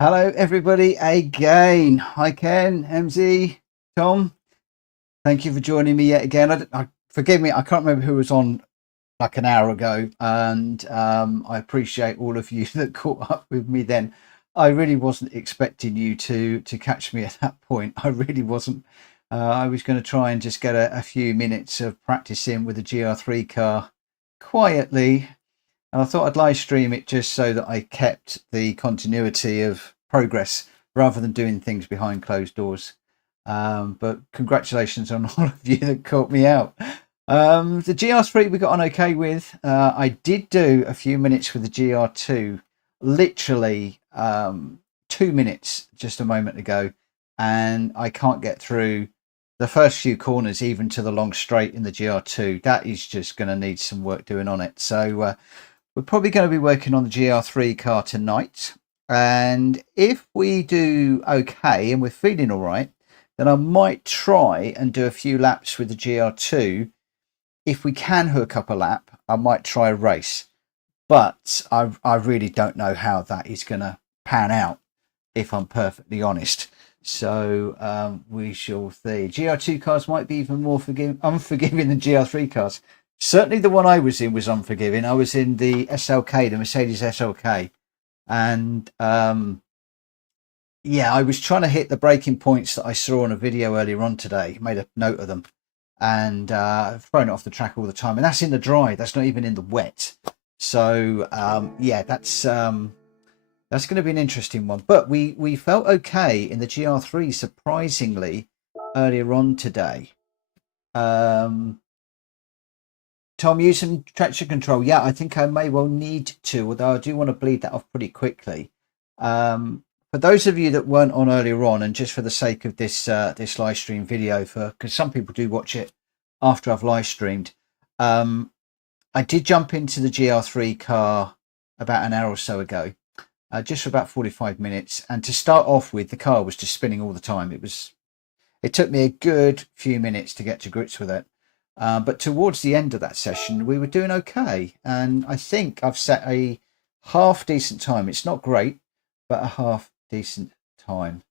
Hello, everybody, again. Hi, Ken, MZ, Tom. Thank you for joining me yet again. Forgive me, I can't remember who was on like an hour ago, and I appreciate all of you that caught up with me then. I really wasn't expecting you to catch me at that point. I really wasn't. I was going to try and just get a few minutes of practicing with the GR3 car quietly, and I thought I'd live stream it just so that I kept the continuity of progress rather than doing things behind closed doors. But congratulations on all of you that caught me out. The GR3 we got on okay with. I did do a few minutes with the GR2, literally 2 minutes just a moment ago, and I can't get through the first few corners even to the long straight in the GR2. That is just going to need some work doing on it. So we're probably going to be working on the GR3 car tonight. And if we do okay and we're feeling all right, then I might try and do a few laps with the GR2. If we can hook up a lap, I might try a race. But I really don't know how that is going to pan out, if I'm perfectly honest. So we shall see. GR2 cars might be even more unforgiving than GR3 cars. Certainly the one I was in was unforgiving. I was in the SLK, the Mercedes SLK. And yeah, I was trying to hit the braking points that I saw on a video earlier on today, made a note of them, and thrown it off the track all the time. And that's in the dry, that's not even in the wet. So yeah, that's going to be an interesting one. But we felt okay in the GR3, surprisingly, earlier on today. Tom, use some traction control. Yeah, I think I may well need to, although I do want to bleed that off pretty quickly. For those of you that weren't on earlier on, and just for the sake of this live stream video, because some people do watch it after I've live streamed, I did jump into the GR3 car about an hour or so ago, just for about 45 minutes. And to start off with, the car was just spinning all the time. It took me a good few minutes to get to grips with it. But towards the end of that session, we were doing okay. And I think I've set a half decent time. It's not great, but a half decent time.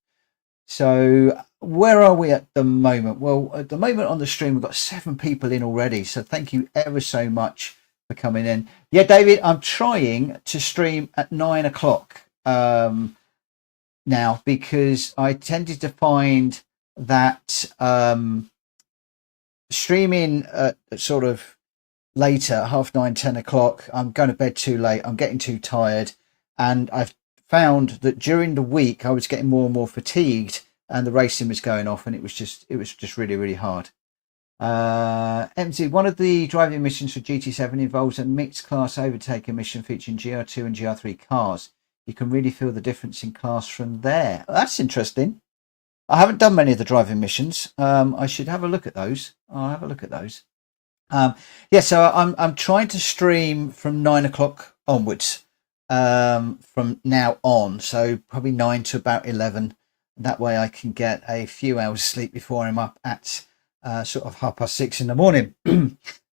So where are we at the moment? Well, at the moment on the stream, we've got 7 people in already. So thank you ever so much for coming in. Yeah, David, I'm trying to stream at 9 o'clock now, because I tended to find that streaming at sort of later, 9:30, 10 o'clock, I'm going to bed too late, I'm getting too tired, and I've found that during the week I was getting more and more fatigued, and the racing was going off, and it was just really, really hard. MZ, one of the driving missions for GT7 involves a mixed class overtaker mission featuring GR2 and GR3 cars. You can really feel the difference in class from there. That's interesting. I haven't done many of the driving missions. I should have a look at those. I'll have a look at those. Yeah, so I'm trying to stream from 9 o'clock onwards, from now on. So probably 9 to about 11. That way I can get a few hours sleep before I'm up at sort of 6:30 in the morning.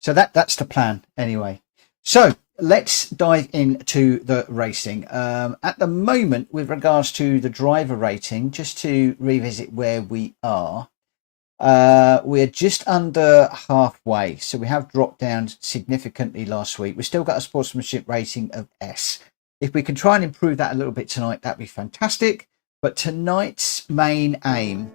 So that's the plan anyway. So let's dive into the racing. At the moment, with regards to the driver rating, just to revisit where we are, we're just under halfway. So we have dropped down significantly last week. We've still got a sportsmanship rating of S. If we can try and improve that a little bit tonight, that'd be fantastic. But tonight's main aim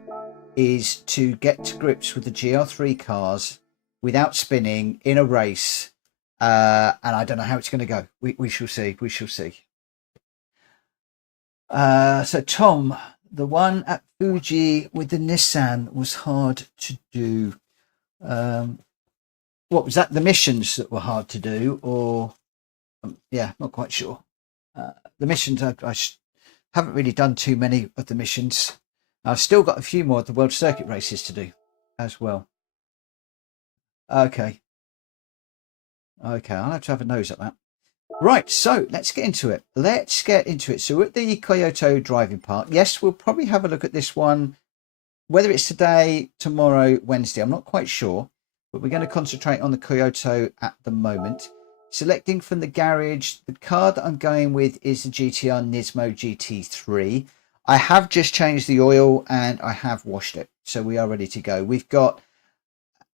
is to get to grips with the GR3 cars without spinning in a race. And I don't know how it's going to go. We shall see. We shall see. So Tom, the one at Fuji with the Nissan was hard to do. What was that? The missions that were hard to do, or yeah, not quite sure. The missions I haven't really done too many of the missions. I've still got a few more of the World Circuit races to do as well. Okay. Okay, I'll have to have a nose at that. Right, so let's get into it. So we're at the Kyoto driving park. Yes, we'll probably have a look at this one, whether it's today, tomorrow, Wednesday. I'm not quite sure, but we're going to concentrate on the Kyoto at the moment. selecting from the garage. The car that I'm going with is the GT-R Nismo GT3. I have just changed the oil and I have washed it, so we are ready to go. We've got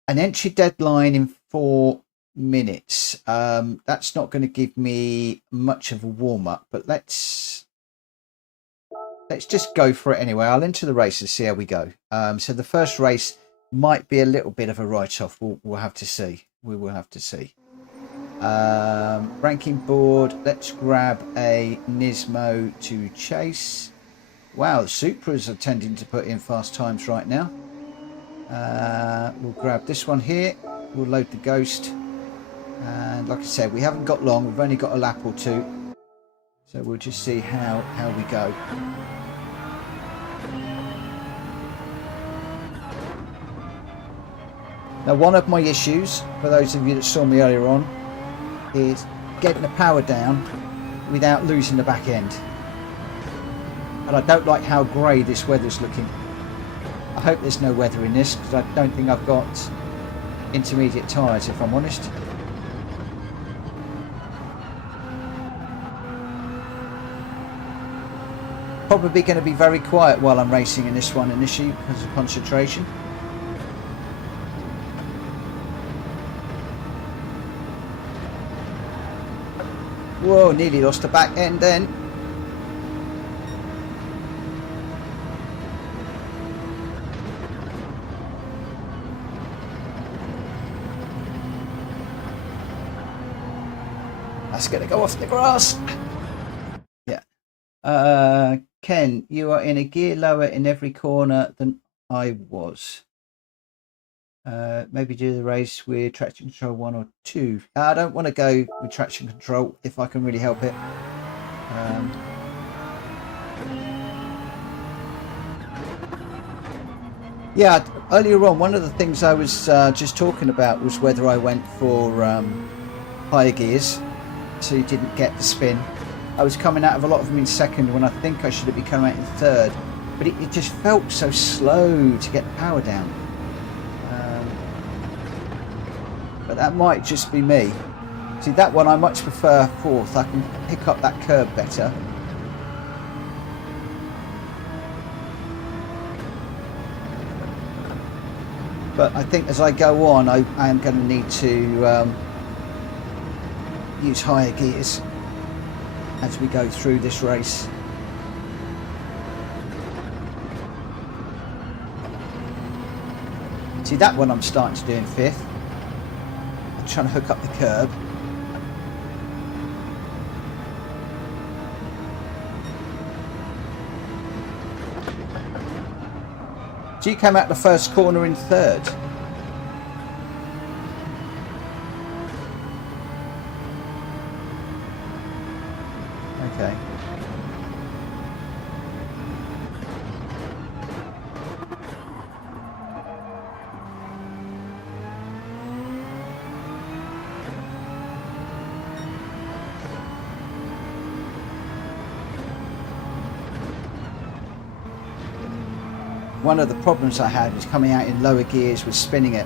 an entry deadline in 4 minutes. That's not going to give me much of a warm-up, but let's just go for it anyway. I'll enter the race and see how we go. So the first race might be a little bit of a write-off. We'll have to see. We will have to see. Ranking board. Let's grab a Nismo to chase. Wow, the Supras are tending to put in fast times right now. We'll grab this one here. We'll load the Ghost. And like I said, we haven't got long. We've only got a lap or two. So we'll just see how we go. Now, one of my issues, for those of you that saw me earlier on, is getting the power down without losing the back end. And I don't like how grey this weather's looking. I hope there's no weather in this, because I don't think I've got intermediate tyres, if I'm honest. Probably going to be very quiet while I'm racing in this one initially because of concentration. Whoa, nearly lost the back end then. That's going to go off the grass. Yeah. Ken, you are in a gear lower in every corner than I was. Maybe do the race with traction control 1 or 2. I don't want to go with traction control if I can really help it. Yeah, earlier on, one of the things I was just talking about was whether I went for higher gears, so you didn't get the spin. I was coming out of a lot of them in second when I think I should have been coming out in third, but it just felt so slow to get the power down. But that might just be me. See, that one I much prefer fourth. I can pick up that curb better. But I think as I go on, I am going to need to use higher gears as we go through this race. See, that one I'm starting to do in fifth. I'm trying to hook up the curb. So you came out the first corner in third. Okay. One of the problems I had was coming out in lower gears was spinning it.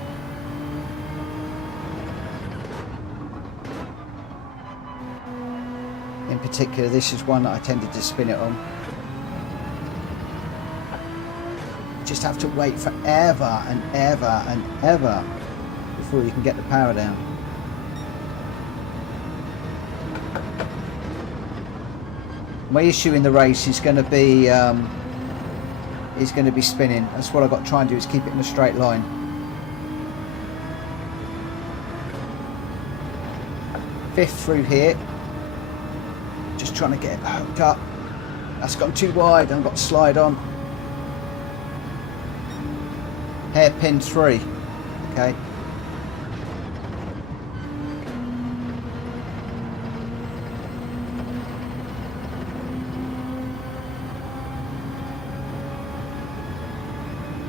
In particular, this is one that I tended to spin it on. You just have to wait forever and ever and ever before you can get the power down. My issue in the race is going to be spinning. That's what I've got to try and do, is keep it in a straight line. Fifth through here. Just trying to get it hooked up. That's gone too wide. I've got to slide on. Hairpin 3. Okay.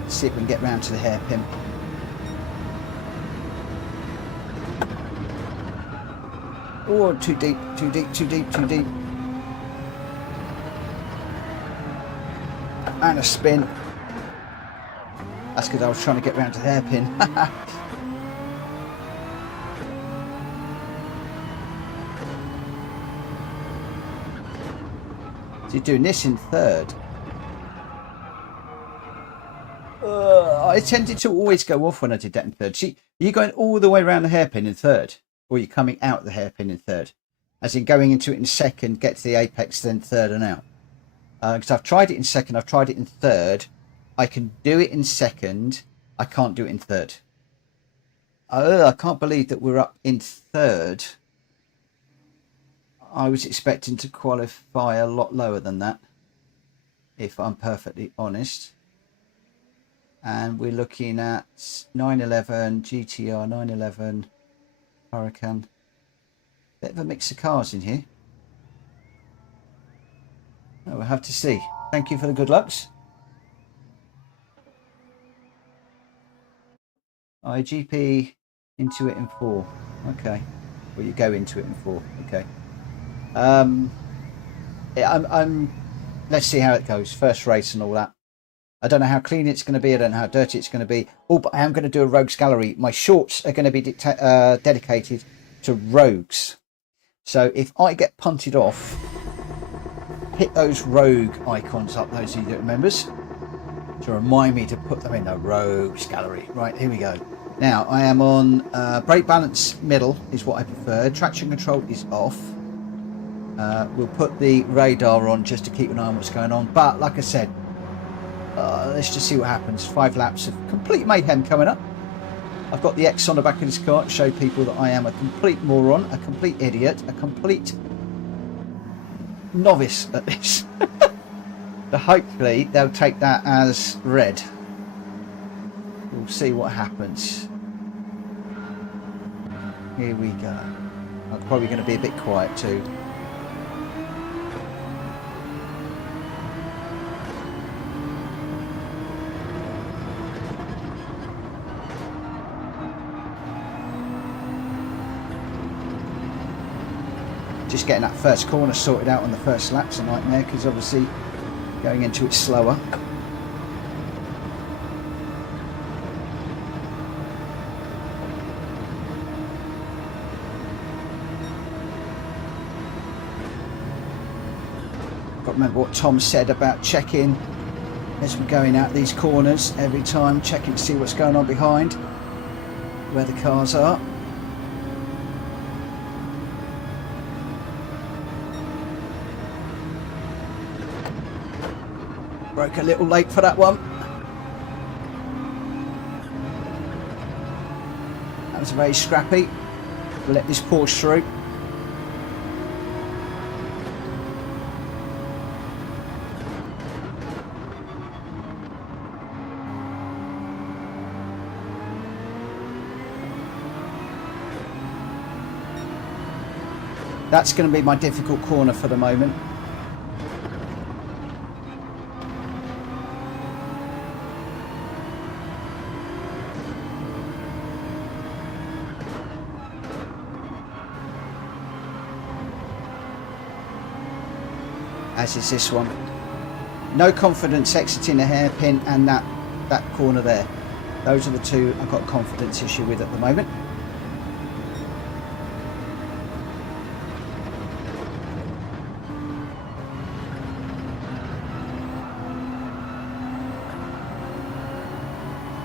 See if we can get round to the hairpin. Oh, too deep, too deep, too deep, too deep. And a spin. That's because I was trying to get round to the hairpin. So you're doing this in third. I tended to always go off when I did that in third. See, you're going all the way around the hairpin in third, or you're coming out the hairpin in third, as in going into it in second, get to the apex, then third and out. Because I've tried it in second, I've tried it in third. I can do it in second. I can't do it in third. I can't believe that we're up in third. I was expecting to qualify a lot lower than that, if I'm perfectly honest. And we're looking at 911, GT-R, 911, Hurricane. Bit of a mix of cars in here. Oh, we'll have to see. Thank you for the good lucks. GP into it in 4. Okay. Well, you go into it in 4. Okay. Let's see how it goes. First race and all that. I don't know how clean it's going to be. I don't know how dirty it's going to be. Oh, but I am going to do a rogues gallery. My shorts are going to be dedicated to rogues. So if I get punted off, hit those rogue icons up, those of you that remembers, to remind me to put them in the rogues gallery. Right, here we go. Now I am on brake balance middle is what I prefer. Traction control is off. We'll put the radar on just to keep an eye on what's going on. But like I said, let's just see what happens. 5 laps of complete mayhem coming up. I've got the X on the back of this car to show people that I am a complete moron, a complete idiot, a complete novice at this. So hopefully they'll take that as read. We'll see what happens. Here we go. I'm probably going to be a bit quiet too. Just getting that first corner sorted out on the first lap's a nightmare, because obviously going into it slower. Got to remember what Tom said about checking as we're going out these corners every time, checking to see what's going on behind, where the cars are. Broke a little late for that one. That was very scrappy. We'll let this Porsche through. That's going to be my difficult corner for the moment. As is this one. No confidence exiting the hairpin and that corner there. Those are the two I've got a confidence issue with at the moment.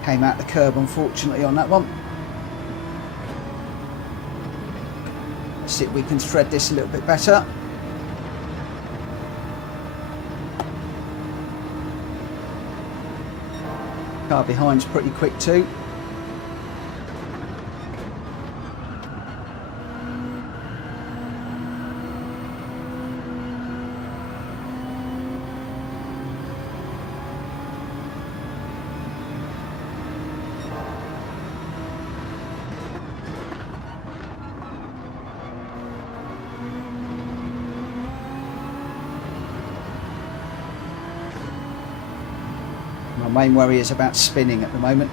Came out the curb unfortunately on that one. Let's see if we can thread this a little bit better. Car behind's pretty quick too. My main worry is about spinning at the moment.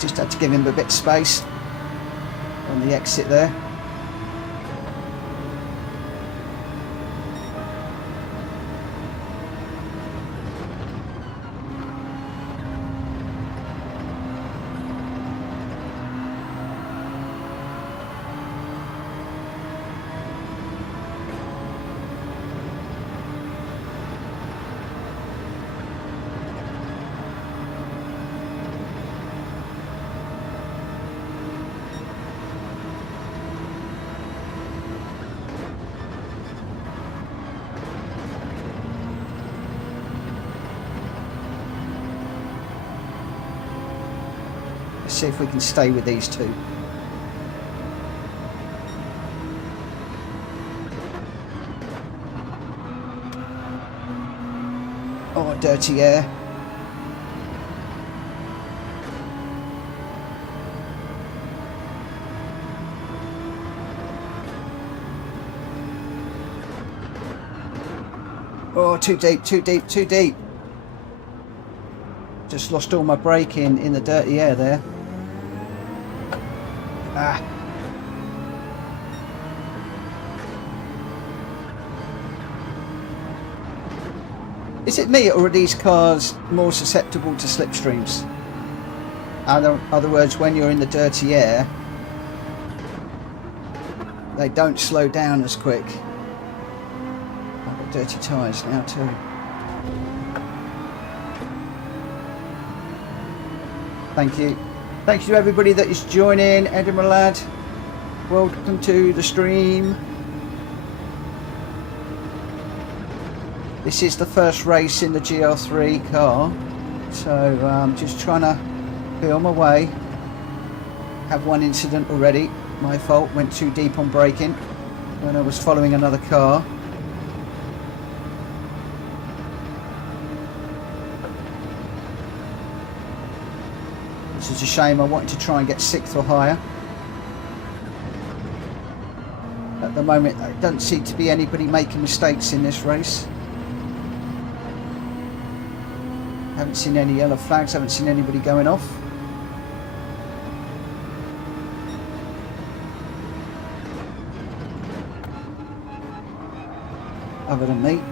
Just had to give him a bit of space on the exit there. See if we can stay with these two. Oh, dirty air. Oh, too deep, too deep, too deep. Just lost all my braking in the dirty air there. Ah. Is it me, or are these cars more susceptible to slipstreams? In other words, when you're in the dirty air, they don't slow down as quick. I've got dirty tyres now too. Thank you. Thank you to everybody that is joining. Edinburgh lad, welcome to the stream. This is the first race in the Gr3 car, so I'm just trying to feel my way. Have one incident already, my fault, went too deep on braking when I was following another car. It's a shame. I wanted to try and get 6th or higher. At the moment, there doesn't seem to be anybody making mistakes in this race. Haven't seen any yellow flags, haven't seen anybody going off. Other than me.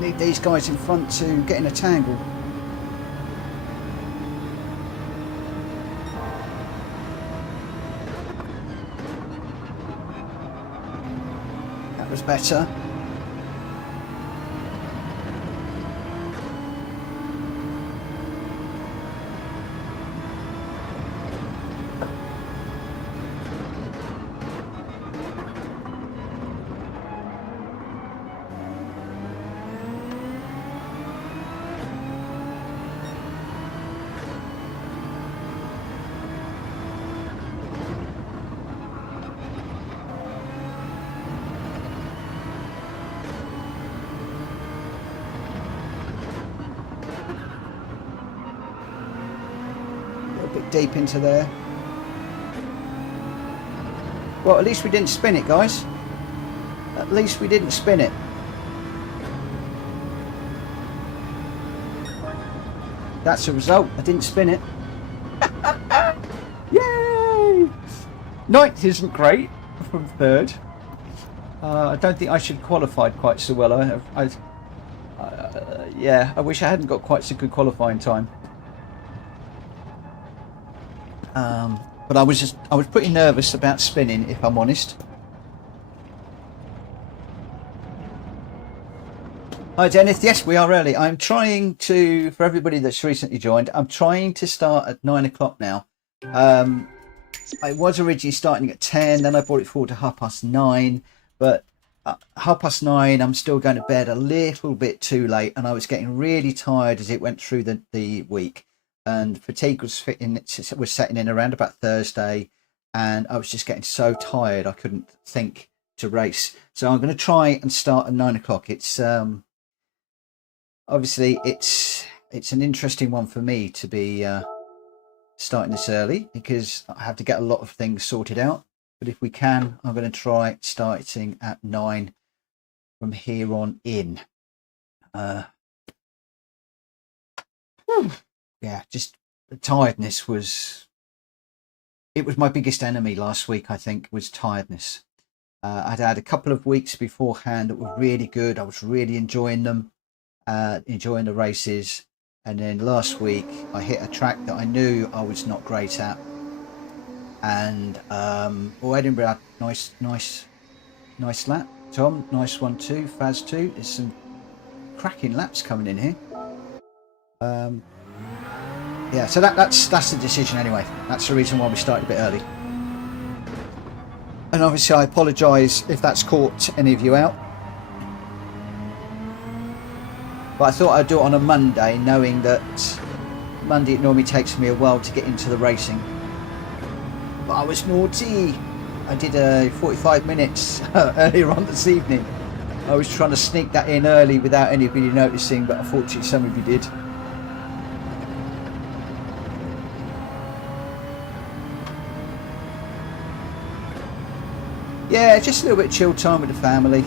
Need these guys in front to get in a tangle. That was better. Deep into there. Well, at least we didn't spin it, guys. at least we didn't spin it. That's the result. I didn't spin it. Yay! Ninth isn't great from third. I don't think I should have qualified quite so well. Yeah, I wish I hadn't got quite so good qualifying time. But I was pretty nervous about spinning, if I'm honest. Hi Dennis, yes we are early. I'm trying to, for everybody that's recently joined, I'm trying to start at 9 o'clock now. I was originally starting at 10, then I brought it forward to 9:30, but 9:30 I'm still going to bed a little bit too late, and I was getting really tired as it went through the week, and fatigue was setting in around about Thursday, and I was just getting so tired I couldn't think to race. So I'm going to try and start at 9 o'clock. It's obviously it's an interesting one for me to be starting this early, because I have to get a lot of things sorted out. But if we can, I'm going to try starting at 9 from here on in. Yeah, just the tiredness was my biggest enemy last week, I think, was tiredness. I'd had a couple of weeks beforehand that were really good. I was really enjoying them, enjoying the races. And then last week I hit a track that I knew I was not great at. And Edinburgh had nice lap. Tom, nice one too. Faz too. There's some cracking laps coming in here. Yeah, so that's the decision anyway. That's the reason why we started a bit early. And obviously I apologise if that's caught any of you out. But I thought I'd do it on a Monday, knowing that Monday it normally takes me a while to get into the racing. But I was naughty. I did 45 minutes earlier on this evening. I was trying to sneak that in early without anybody noticing, but unfortunately some of you did. Yeah, just a little bit of chill time with the family.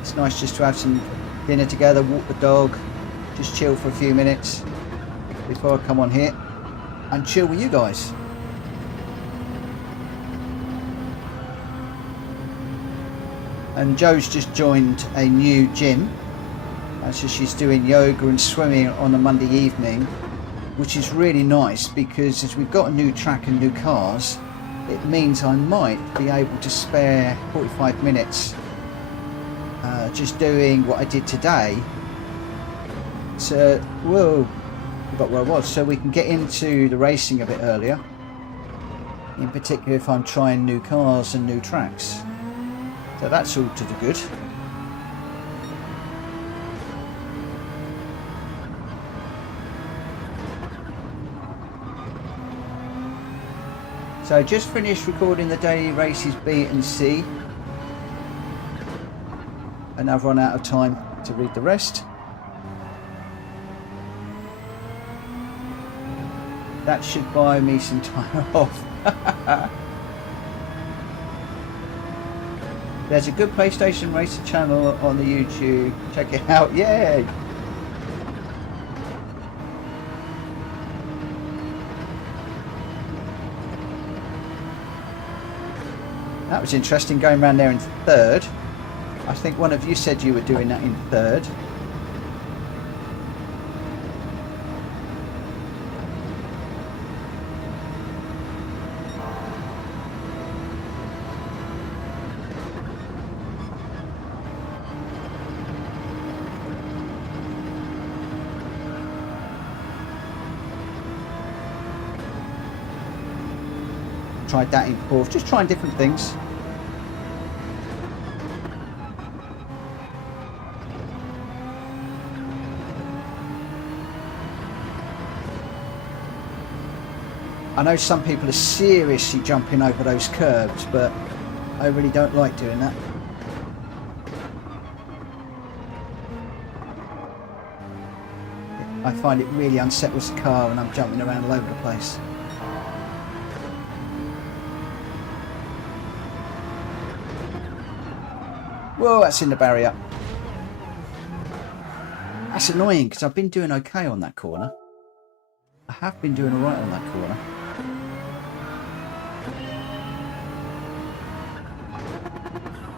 It's nice just to have some dinner together, walk the dog, just chill for a few minutes before I come on here and chill with you guys. And Joe's just joined a new gym, so she's doing yoga and swimming on a Monday evening, which is really nice, because as we've got a new track and new cars, it means I might be able to spare 45 minutes just doing what I did today. So, whoa, forgot where I was. So we can get into the racing a bit earlier, in particular if I'm trying new cars and new tracks. So that's all to the good. So just finished recording the daily races B and C, and I've run out of time to read the rest. That should buy me some time off. There's a good PlayStation Racer channel on the YouTube. Check it out. Yay! That was interesting, going around there in third. I think one of you said you were doing that in third. Tried that in fourth, just trying different things. I know some people are seriously jumping over those curbs, but I really don't like doing that. I find it really unsettles the car when I'm jumping around all over the place. Whoa, that's in the barrier. That's annoying because I've been doing okay on that corner. I have been doing alright on that corner.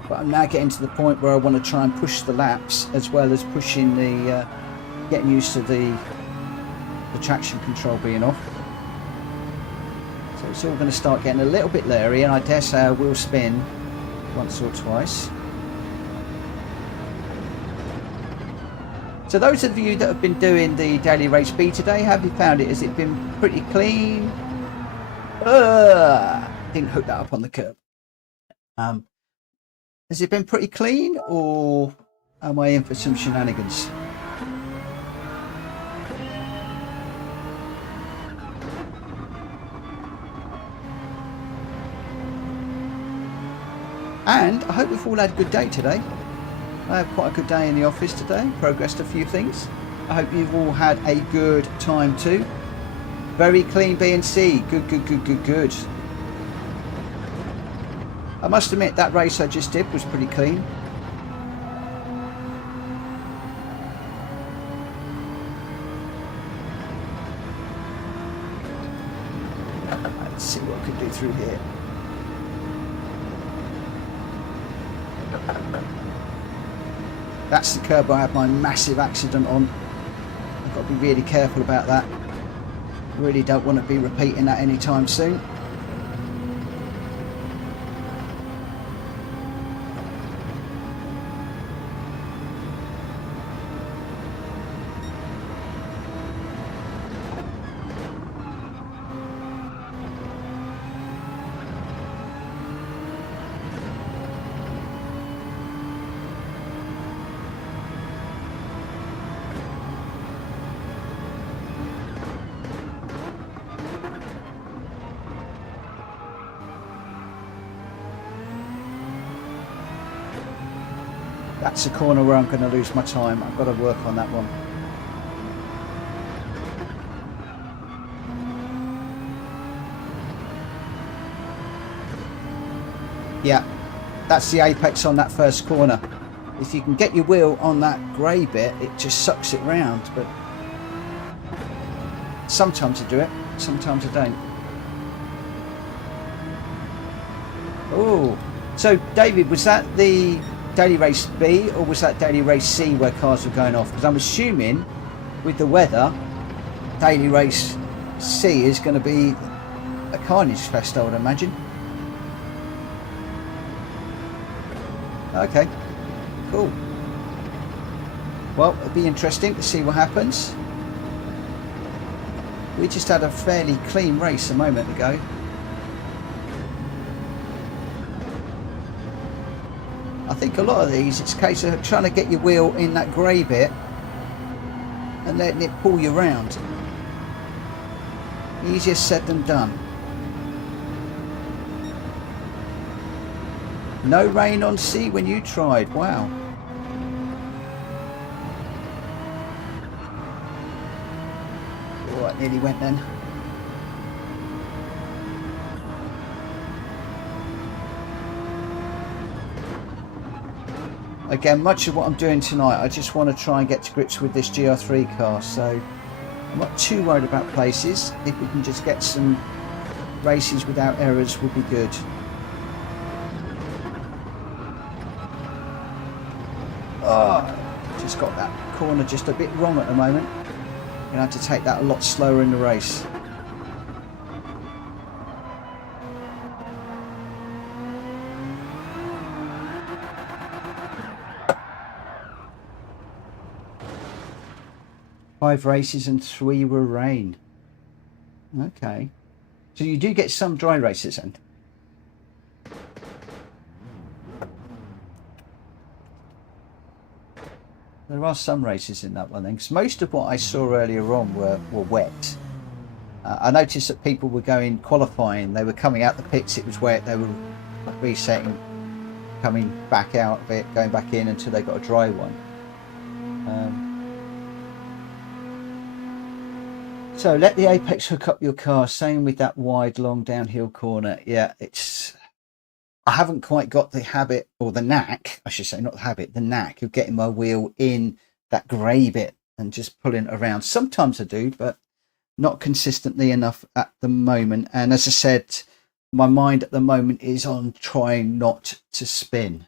But I'm now getting to the point where I want to try and push the laps as well as pushing the, getting used to the traction control being off. So it's all going to start getting a little bit leery, and I dare say I will spin once or twice. So those of you that have been doing the daily race B today, have you found it? Has it been pretty clean? Didn't hook that up on the curb. Has it been pretty clean, or am I in for some shenanigans? And I hope we've all had a good day today. I had quite a good day in the office today, progressed a few things. I hope you've all had a good time too. Very clean B and C, good, good, good, good, good. I must admit that race I just did was pretty clean. Let's see what I can do through here. That's the curb I had my massive accident on. I've got to be really careful about that. I really don't want to be repeating that anytime soon. That's a corner where I'm going to lose my time. I've got to work on that one. Yeah, that's the apex on that first corner. If you can get your wheel on that grey bit, it just sucks it round. But sometimes I do it, sometimes I don't. Oh, so David, was that the daily race B or was that daily race C where cars were going off? Because I'm assuming with the weather, daily race C is going to be a carnage fest, I would imagine. Okay, cool. Well, it'll be interesting to see what happens. We just had a fairly clean race a moment ago. I think a lot of these, it's a case of trying to get your wheel in that grey bit and letting it pull you around. Easier said than done. No rain on C when you tried. Wow. Oh, that nearly went then. Again, much of what I'm doing tonight, I just want to try and get to grips with this Gr3 car, so I'm not too worried about places. If we can just get some races without errors would be good. Oh, just got that corner just a bit wrong at the moment. I'm going to have to take that a lot slower in the race. Five races and 3 were rain. Okay. So you do get some dry races then? There are some races in that one then, because most of what I saw earlier on were wet. I noticed that people were going qualifying, they were coming out the pits, it was wet, they were resetting, coming back out of it, going back in until they got a dry one. So let the apex hook up your car. Same with that wide, long downhill corner. Yeah, it's. I haven't quite got the habit, or the knack, I should say, not the habit, the knack of getting my wheel in that grey bit and just pulling it around. Sometimes I do, but not consistently enough at the moment. And as I said, my mind at the moment is on trying not to spin.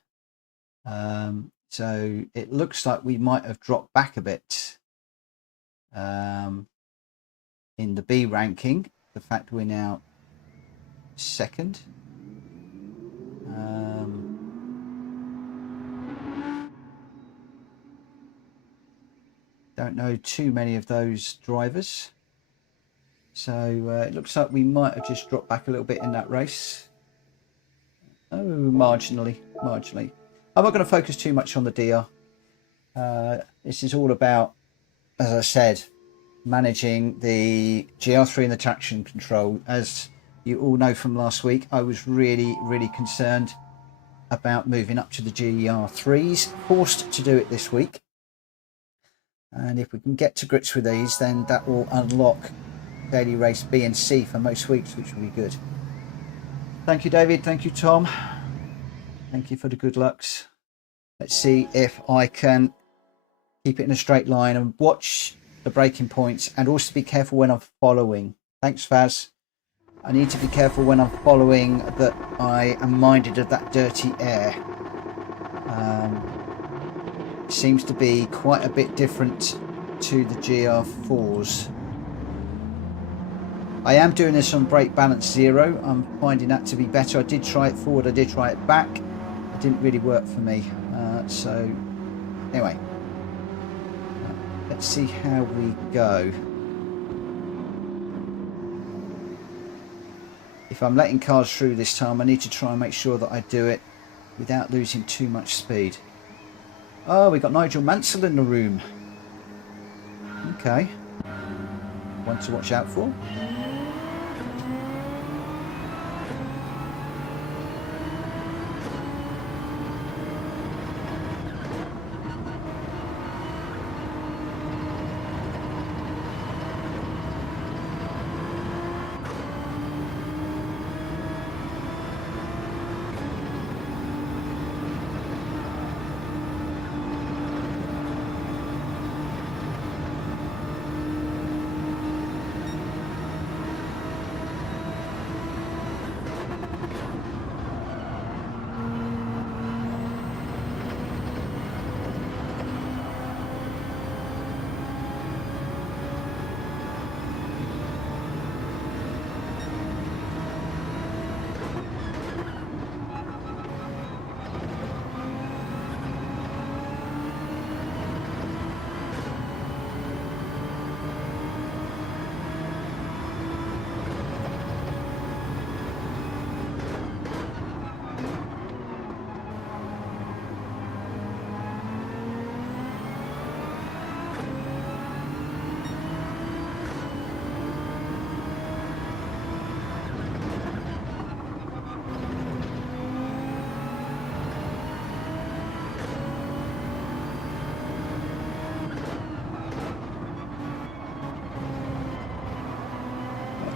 So it looks like we might have dropped back a bit in the B ranking. The fact we're now second. Don't know too many of those drivers. So it looks like we might have just dropped back a little bit in that race. Oh, marginally. I'm not going to focus too much on the DR. This is all about, as I said, managing the Gr3 and the traction control. As you all know from last week, I was really concerned about moving up to the Gr3s. Forced to do it this week. And if we can get to grips with these, then that will unlock daily race B and C for most weeks, which will be good. Thank you, David. Thank you, Tom. Thank you for the good lucks. Let's see if I can keep it in a straight line and watch the braking points, and also be careful when I'm following. Thanks, Faz. I need to be careful when I'm following, that I am minded of that dirty air. It seems to be quite a bit different to the Gr4s. I am doing this on brake balance 0. I'm finding that to be better. I did try it forward, I did try it back. It didn't really work for me. So anyway, let's see how we go. If I'm letting cars through this time, I need to try and make sure that I do it without losing too much speed. Oh, we got Nigel Mansell in the room. Okay. One to watch out for.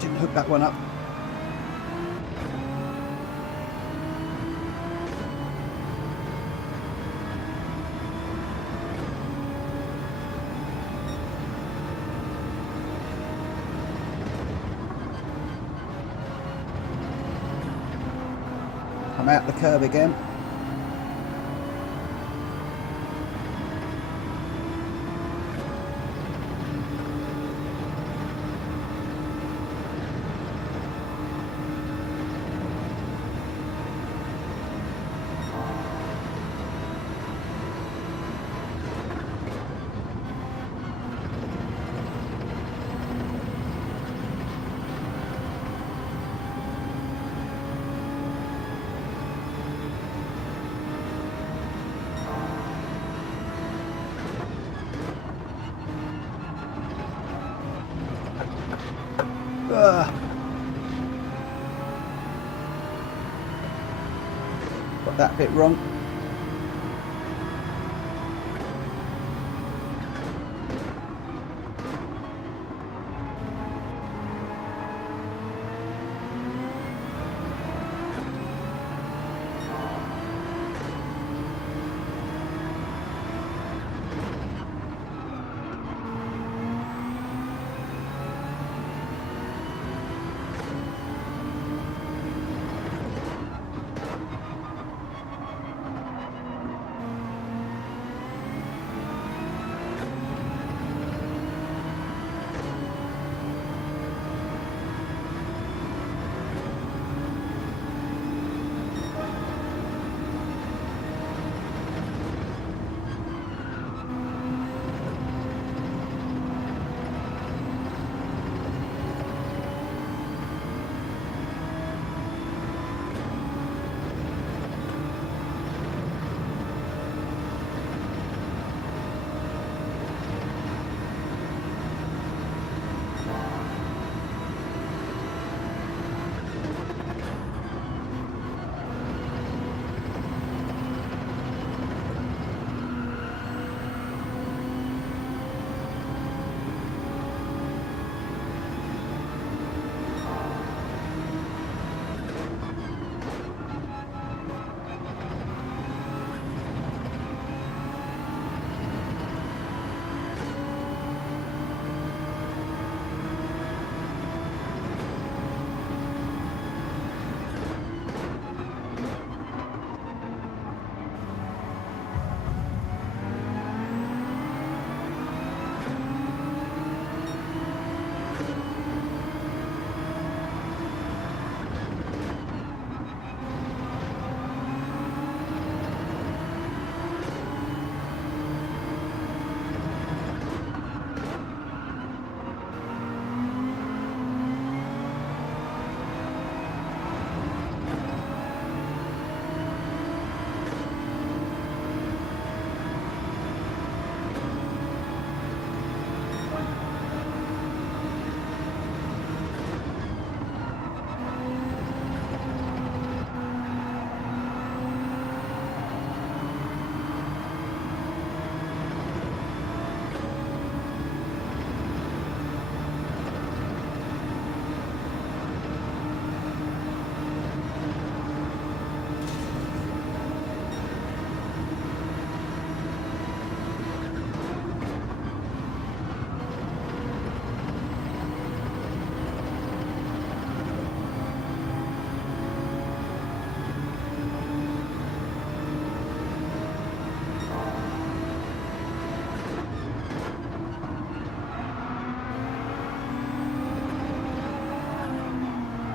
Didn't hook that one up. I'm out the curb again. Got that bit wrong.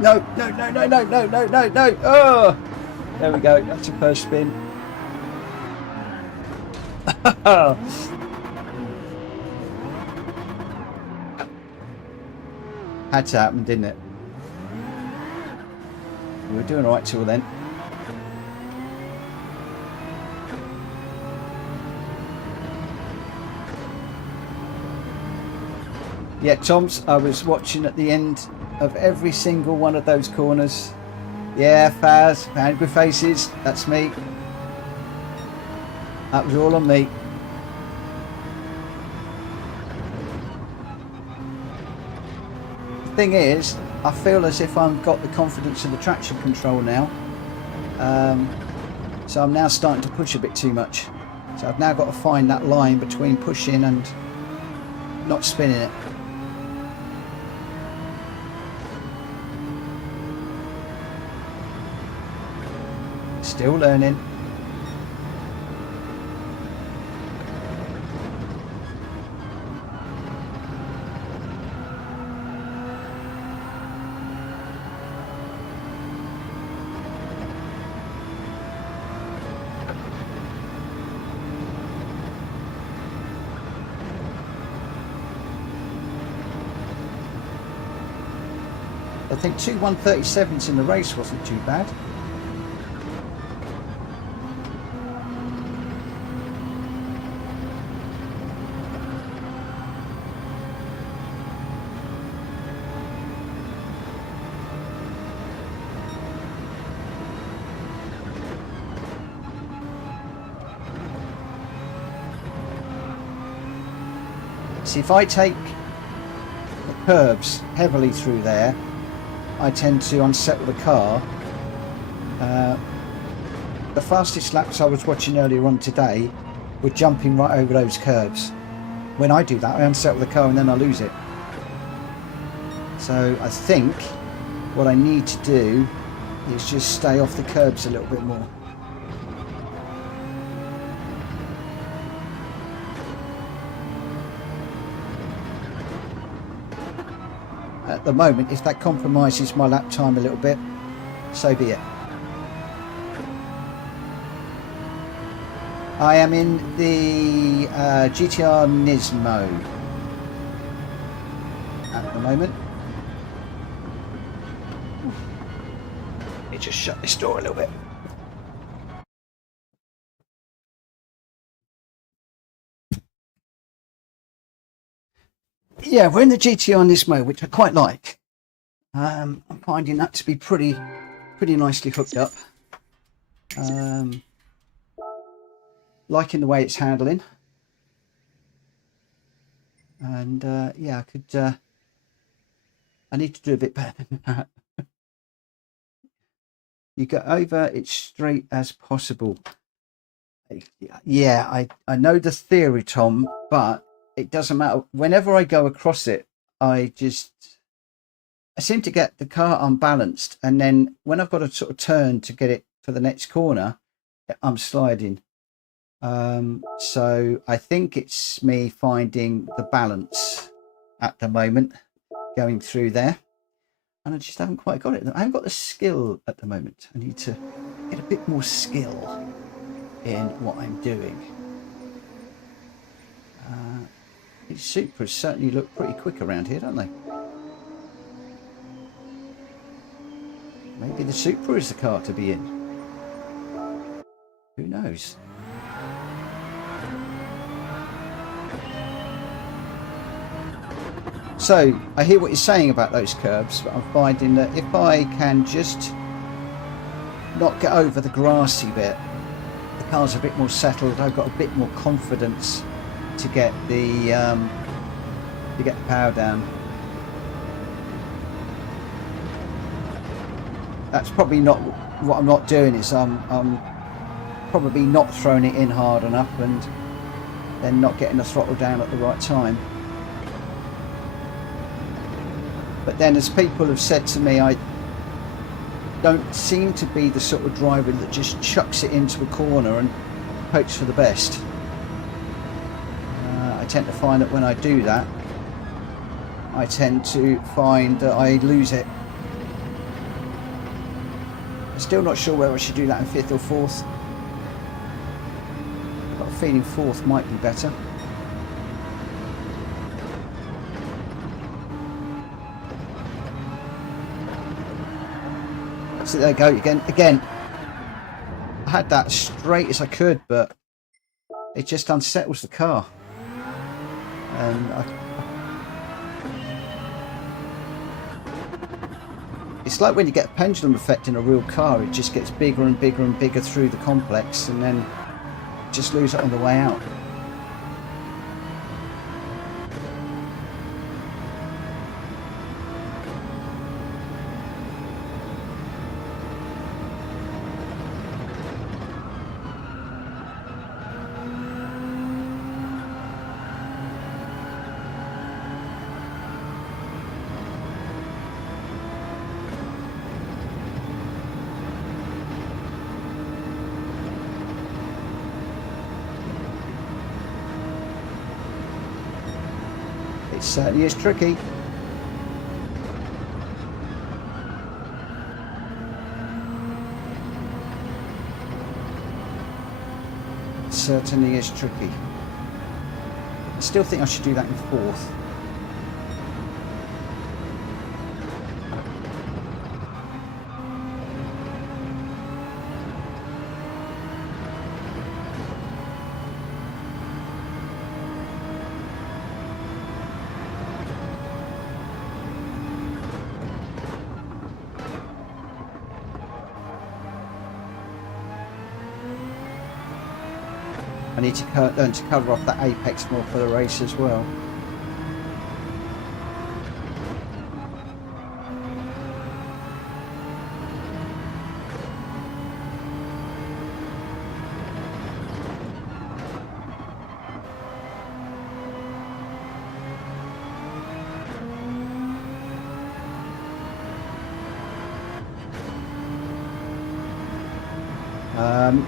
No, no, no, no, no, no, no, no, no. Oh, there we go. That's a first spin. Had to happen, didn't it? We were doing all right till then. Yeah, Tom's, I was watching at the end of every single one of those corners. Yeah, Faz, angry faces, that's me. That was all on me. The thing is, I feel as if I've got the confidence of the traction control now. So I'm now starting to push a bit too much. So I've now got to find that line between pushing and not spinning it. Still learning. I think 2 137s in the race wasn't too bad. See, if I take the curbs heavily through there, I tend to unsettle the car. The fastest laps I was watching earlier on today were jumping right over those curbs. When I do that, I unsettle the car and then I lose it. So I think what I need to do is just stay off the curbs a little bit more. At the moment, if that compromises my lap time a little bit, so be it. I am in the GT-R Nismo at the moment. Let me just shut this door a little bit. Yeah, we're in the GT-R Nismo, which I quite like. I'm finding that to be pretty nicely hooked up. Liking the way it's handling, and yeah, I need to do a bit better than that. You go over it straight as possible. Yeah, I know the theory, Tom, but it doesn't matter. Whenever I go across it, I seem to get the car unbalanced, and then when I've got to sort of turn to get it for the next corner, I'm sliding. So I think it's me finding the balance at the moment going through there, and I just haven't quite got it. I haven't got the skill at the moment. I need to get a bit more skill in what I'm doing. These Supras certainly look pretty quick around here, don't they? Maybe the Supra is the car to be in. Who knows? So I hear what you're saying about those curbs, but I'm finding that if I can just not get over the grassy bit, the car's a bit more settled. I've got a bit more confidence to get the power down. That's probably not what I'm not doing. Is I'm probably not throwing it in hard enough and then not getting the throttle down at the right time. But then, as people have said to me, I don't seem to be the sort of driver that just chucks it into a corner and hopes for the best. I tend to find that when I do that, I tend to find that I lose it. Still not sure whether I should do that in 5th or 4th. I've got a feeling 4th might be better. So there we go again. I had that straight as I could, but it just unsettles the car. And it's like when you get a pendulum effect in a real car, it just gets bigger and bigger and bigger through the complex, and then just lose it on the way out. It certainly is tricky. It certainly is tricky. I still think I should do that in 4th. I need to learn to cover off that apex more for the race as well.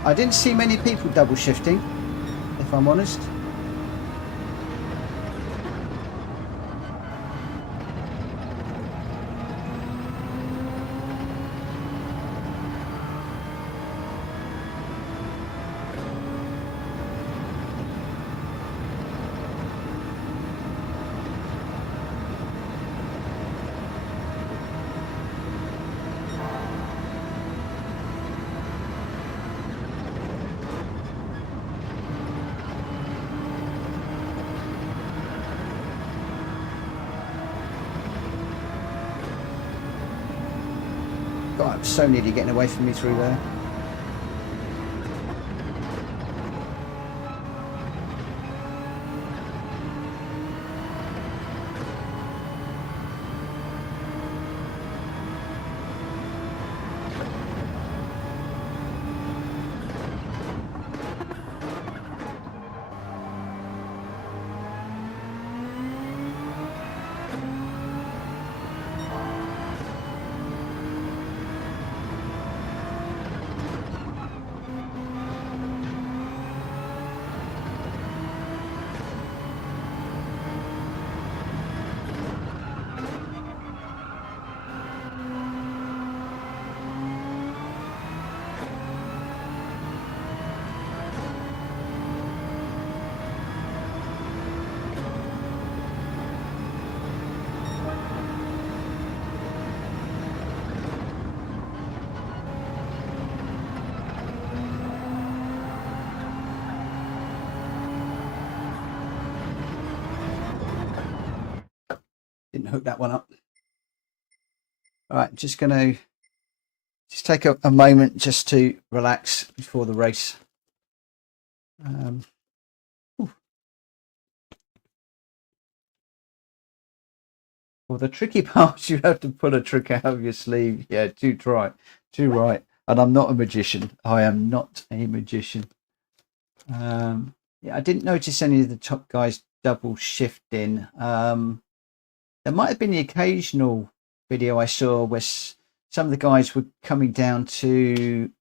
I didn't see many people double shifting, if I'm honest. God, I'm so nearly getting away from me through there. Didn't hook that one up. All right, just going to take a moment just to relax before the race. Well, the tricky part, you have to pull a trick out of your sleeve. Yeah, too right. And I'm not a magician. I am not a magician. Yeah, I didn't notice any of the top guys double shifting. There might have been the occasional video I saw where some of the guys were coming down to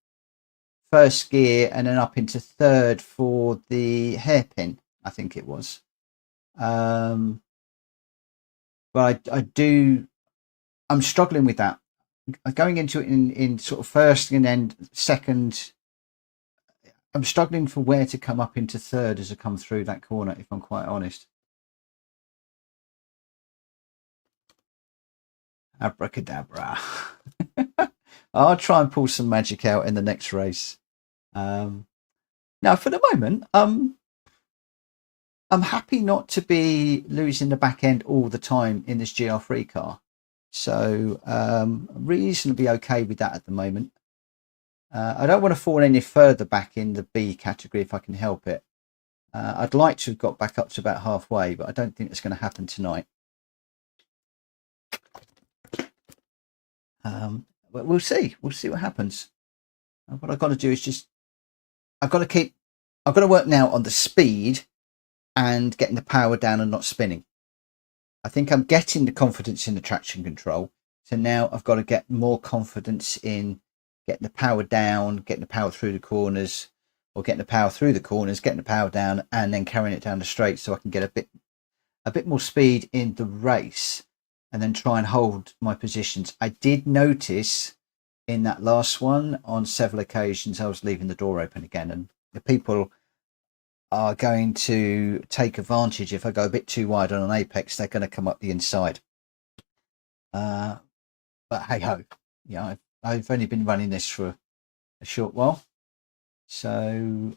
first gear and then up into third for the hairpin, I think it was. But I'm struggling with that. going into it in sort of first and then second. I'm struggling for where to come up into third as I come through that corner, if I'm quite honest. Abracadabra. I'll try and pull some magic out in the next race. Now, for the moment, I'm happy not to be losing the back end all the time in this Gr3 car. So reasonably okay with that at the moment. I don't want to fall any further back in the B category if I can help it. I'd like to have got back up to about halfway, but I don't think it's going to happen tonight. But we'll see. We'll see what happens. What I've got to do is I've got to work now on the speed and getting the power down and not spinning. I think I'm getting the confidence in the traction control. So now I've got to get more confidence in getting the power down, getting the power through the corners, or getting the power through the corners, getting the power down, and then carrying it down the straight so I can get a bit more speed in the race and then try and hold my positions. I did notice in that last one on several occasions I was leaving the door open again, and the people are going to take advantage. If I go a bit too wide on an apex, they're going to come up the inside. But hey ho, yeah, I've only been running this for a short while, so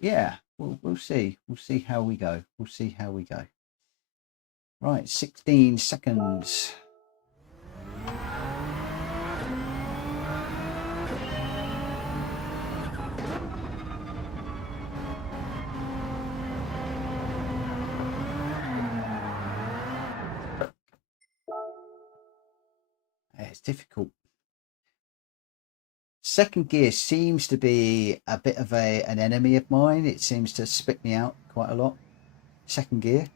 yeah, we'll see. We'll see how we go. We'll see how we go. Right, 16 seconds. It's difficult. Second gear seems to be a bit of an enemy of mine. It seems to spit me out quite a lot. Second gear.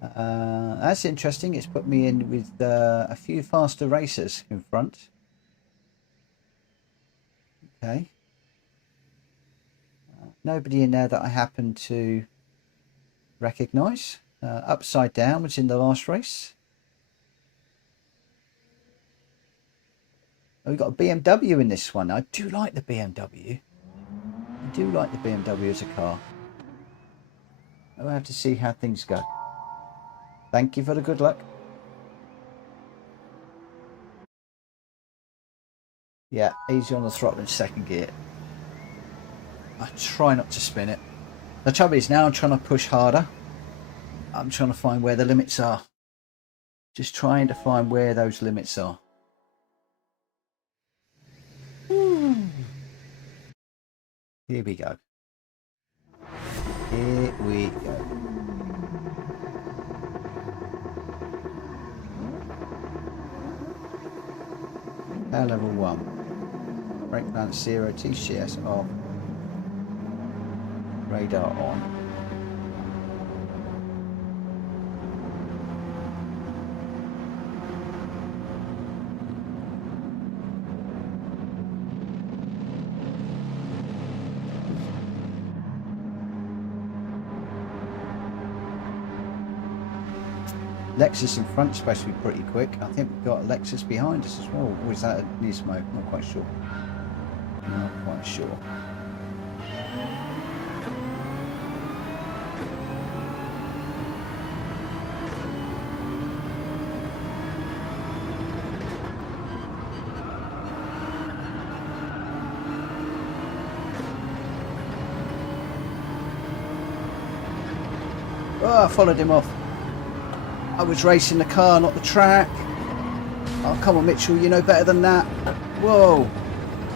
That's interesting. It's put me in with a few faster racers in front. Okay. Nobody in there that I happen to recognise. Upside Down was in the last race. Oh, we've got a BMW in this one. I do like the BMW. I do like the BMW as a car. I'll have to see how things go. Thank you for the good luck. Yeah, easy on the throttle in second gear. I try not to spin it. The trouble is now I'm trying to push harder. I'm trying to find where the limits are. Just trying to find where those limits are. Here we go. Here we go. Power level 1. Brake balance 0. TCS off. Radar on. Lexus in front is supposed to be pretty quick. I think we've got a Lexus behind us as well. Or is that a Nismo? Not quite sure. Not quite sure. Oh, I followed him off. I was racing the car, not the track. Oh, come on, Mitchell, you know better than that. Whoa.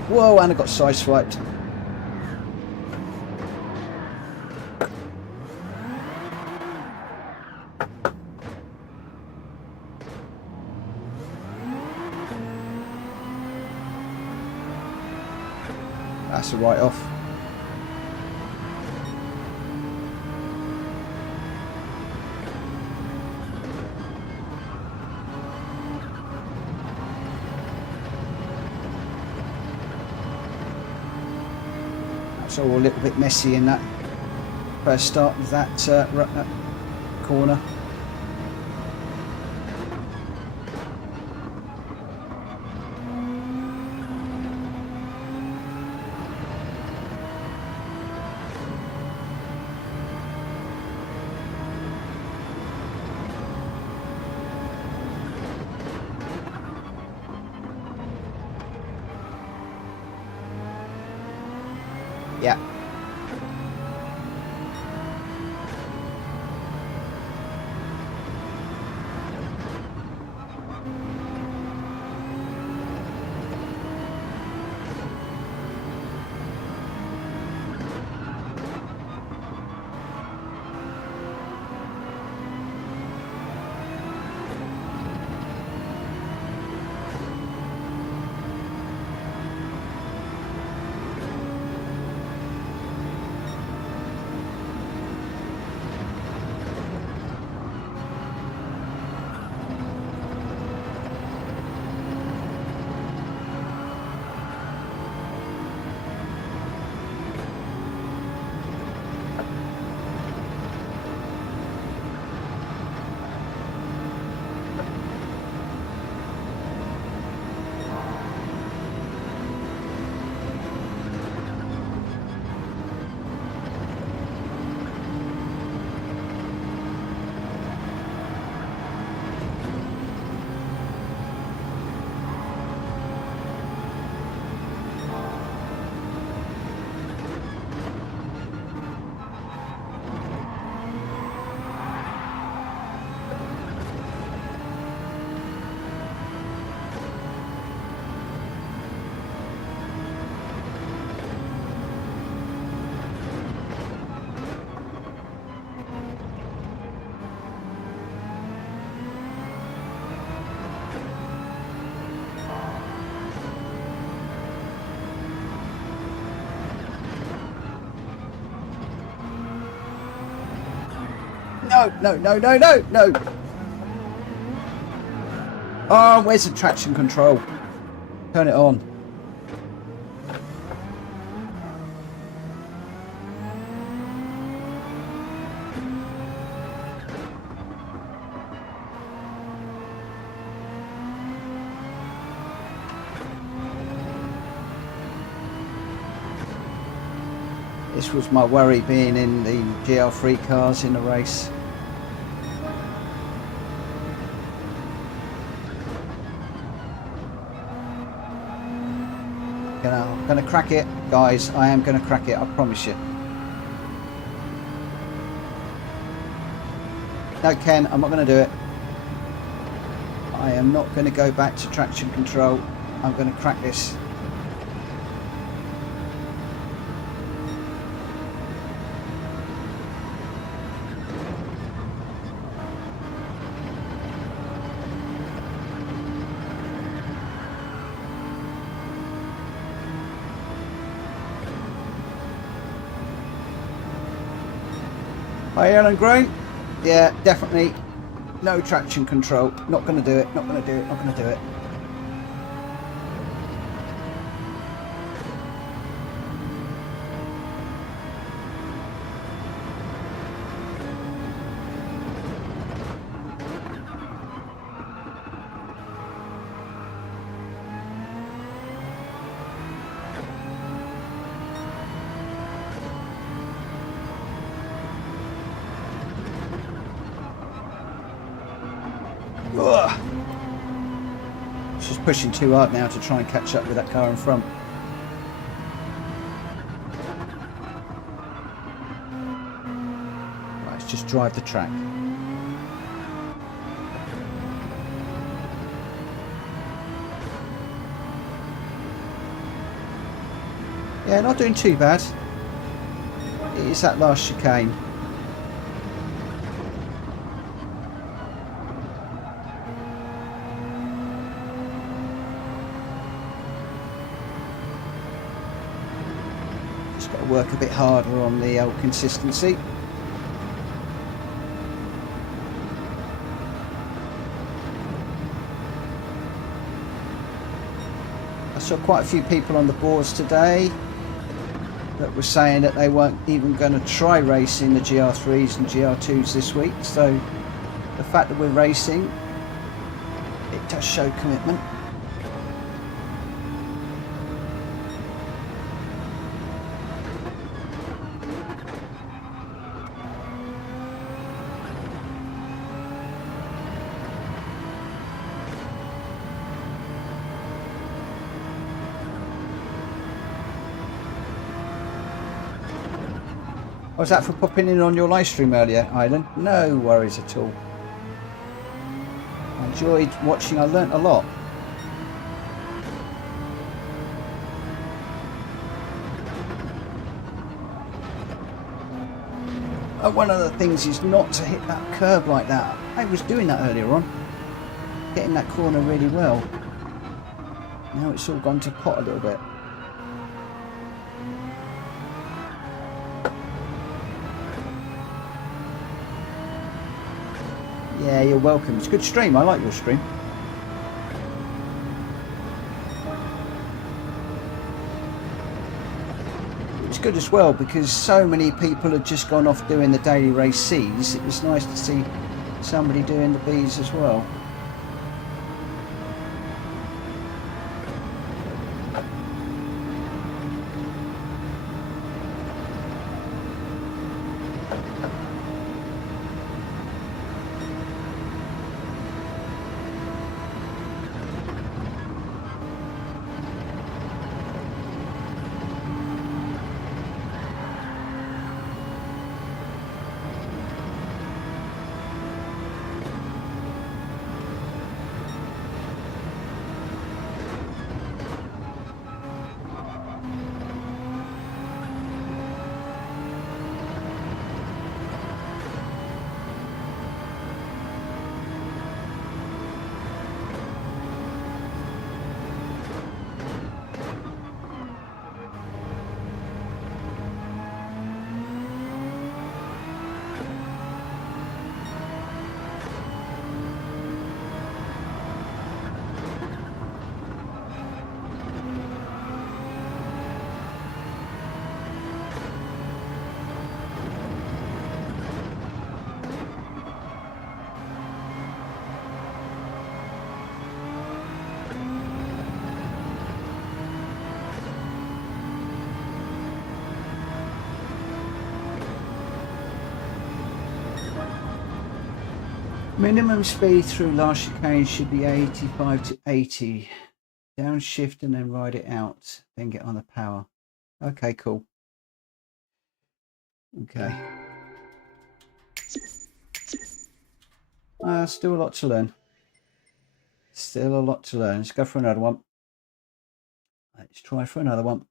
Whoa, and I got sideswiped. That's a write-off. So a little bit messy in that first start of that corner. Yeah. No. Oh, where's the traction control? Turn it on. This was my worry, being in the Gr3 cars in the race. I'm gonna crack it, guys. I am gonna crack it, I promise you. No, Ken, I'm not gonna do it. I am not gonna go back to traction control. I'm gonna crack this. Hi, Alan Green. Yeah, definitely no traction control. Not going to do it. Not going to do it. Not going to do it. Ugh. She's pushing too hard now to try and catch up with that car in front. Right, let's just drive the track. Yeah, not doing too bad. It is that last chicane. Work a bit harder on the old consistency. I saw quite a few people on the boards today that were saying that they weren't even going to try racing the Gr3s and Gr2s this week, so the fact that we're racing, it does show commitment. Was that for popping in on your live stream earlier, Island? No worries at all. I enjoyed watching. I learnt a lot. One of the things is not to hit that curb like that. I was doing that earlier on, getting that corner really well. Now it's all gone to pot a little bit. Yeah, you're welcome. It's a good stream. I like your stream. It's good as well because so many people have just gone off doing the daily race C's. It was nice to see somebody doing the B's as well. Minimum speed through last chicane should be 85 to 80. Downshift and then ride it out. Then get on the power. Okay, cool. Okay. Still a lot to learn. Still a lot to learn. Let's go for another one. Let's try for another one.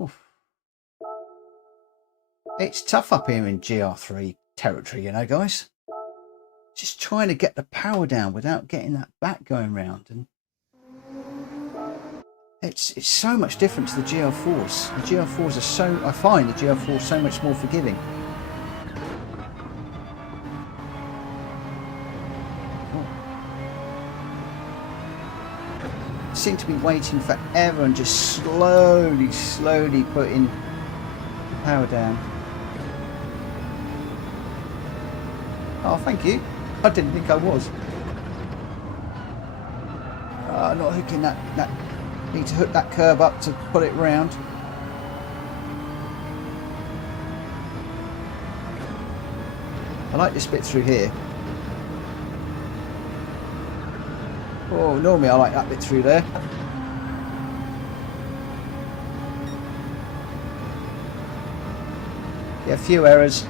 Oof. It's tough up here in Gr3 territory, you know, guys. Just trying to get the power down without getting that back going round, and it's so much different to the GR4s. The GR4s are so, I find the GR4 so much more forgiving. I seem to be waiting forever and just slowly putting the power down. Oh, thank you. I didn't think I was. Not hooking that. Need to hook that curb up to put it round. I like this bit through here. Oh, normally I like that bit through there. Yeah, a few errors.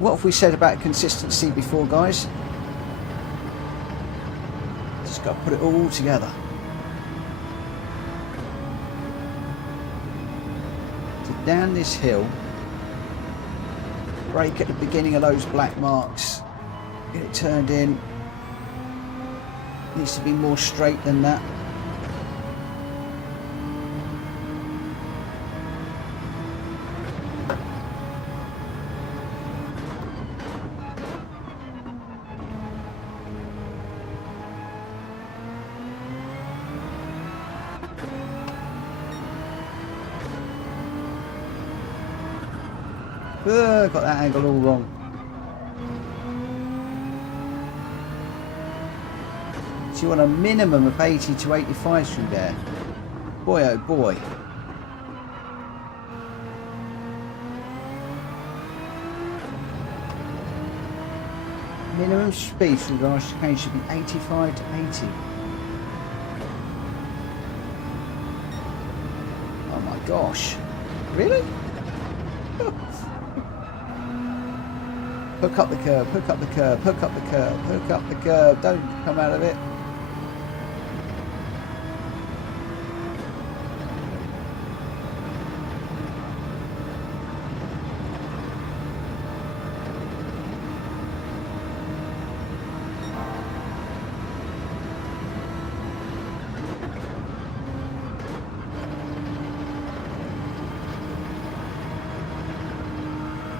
What have we said about consistency before, guys? Just got to put it all together. So down this hill, brake at the beginning of those black marks, get it turned in. Needs to be more straight than that. Got that angle all wrong. So you want a minimum of 80 to 85 through there. Boy oh boy. Minimum speed through the last chicane should be 85 to 80. Oh my gosh. Really? Hook up the curb, hook up the curb, hook up the curb, hook up the curb. Don't come out of it.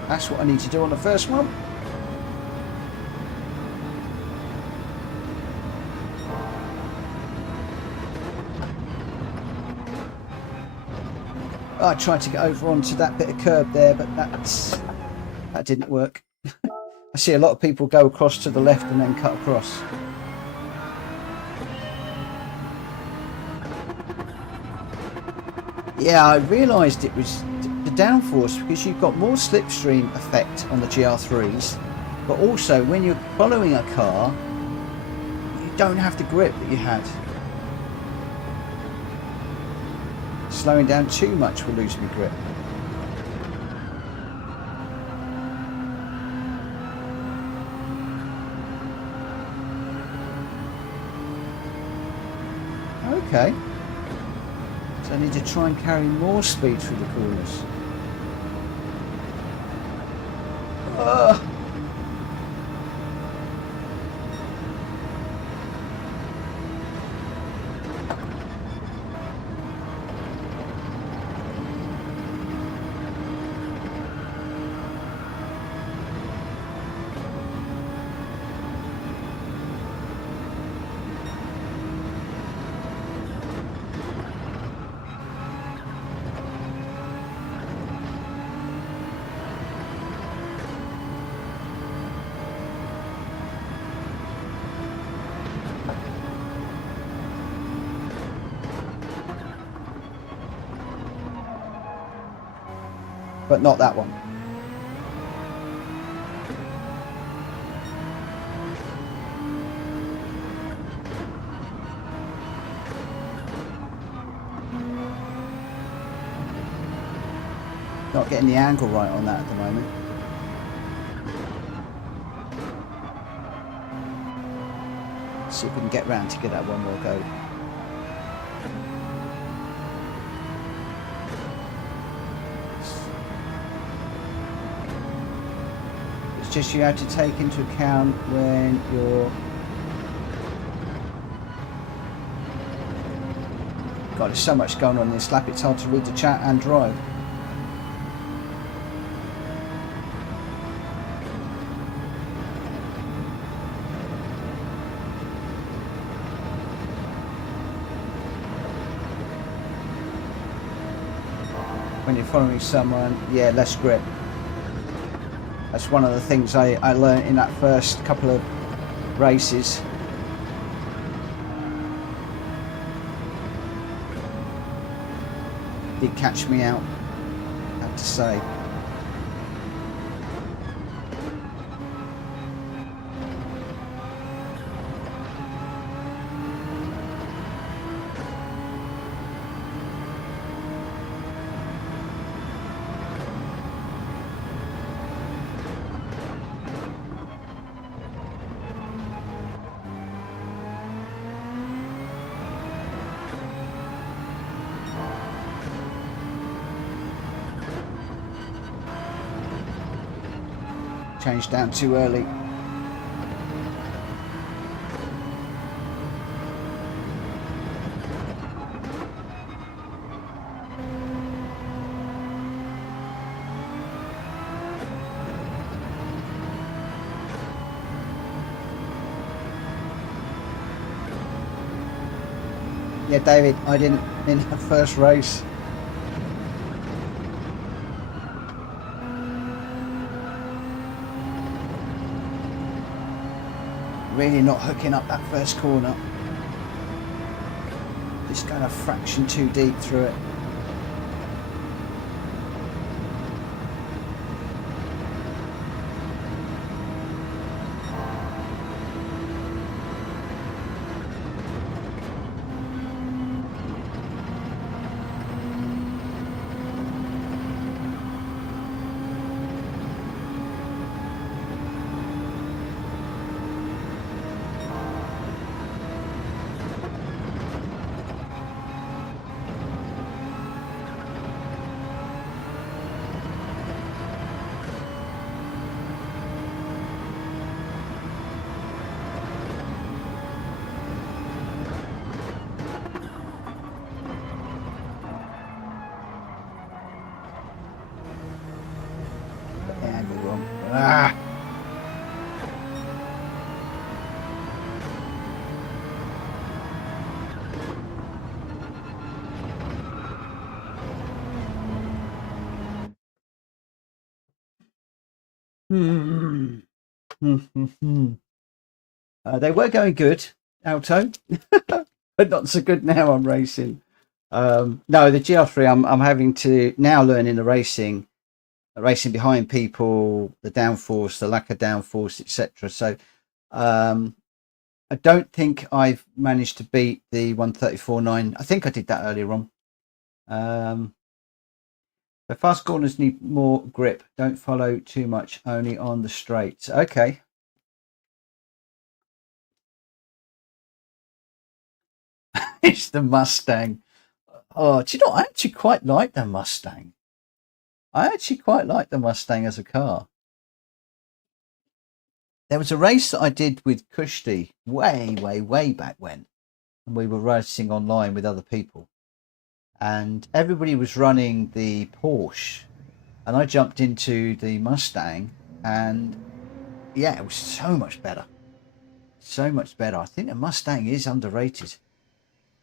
That's what I need to do on the first one. I tried to get over onto that bit of curb there, but that didn't work. I see a lot of people go across to the left and then cut across. Yeah, I realised it was the downforce because you've got more slipstream effect on the Gr3s, but also when you're following a car, you don't have the grip that you had. Slowing down too much will lose me grip. Okay. So I need to try and carry more speed through the corners. But not that one. Not getting the angle right on that at the moment. See if we can get round to get that one more go. Just you have to take into account when you're God, there's so much going on in this lap, it's hard to read the chat and drive. When you're following someone, yeah, less grip. That's one of the things I learned in that first couple of races. Did catch me out, I have to say. Changed down too early. Yeah, David, I didn't in the first race. Really not hooking up that first corner. Just going a fraction too deep through it. Hmm. They were going good, Alto, but not so good now. I'm racing. No, the GR3. I'm having to now learning the racing behind people, the downforce, the lack of downforce, etc. So I don't think I've managed to beat the 134.9. I think I did that earlier on. The fast corners need more grip. Don't follow too much, only on the straights. Okay. It's the Mustang. Oh, do you know, I actually quite like the Mustang. I actually quite like the Mustang as a car. There was a race that I did with Kushti way back when, and we were racing online with other people, and everybody was running the Porsche, and I jumped into the Mustang, and yeah, it was so much better. So much better. I think the Mustang is underrated.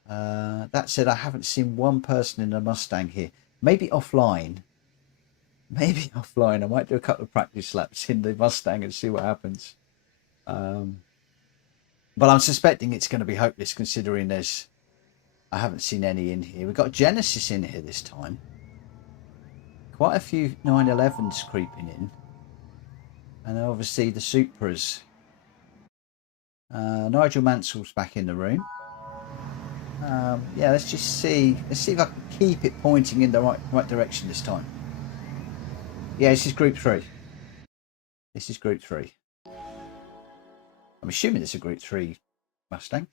That said, I haven't seen one person in a Mustang here. Maybe offline. Maybe offline. I might do a couple of practice laps in the Mustang and see what happens. But I'm suspecting it's going to be hopeless considering I haven't seen any in here. We've got Genesis in here this time. Quite a few 911s creeping in. And then obviously the Supras. Nigel Mansell's back in the room. Yeah, let's just see. Let's see if I can keep it pointing in the right direction this time. Yeah, this is Group 3. This is Group 3. I'm assuming it's a Group 3 Mustang.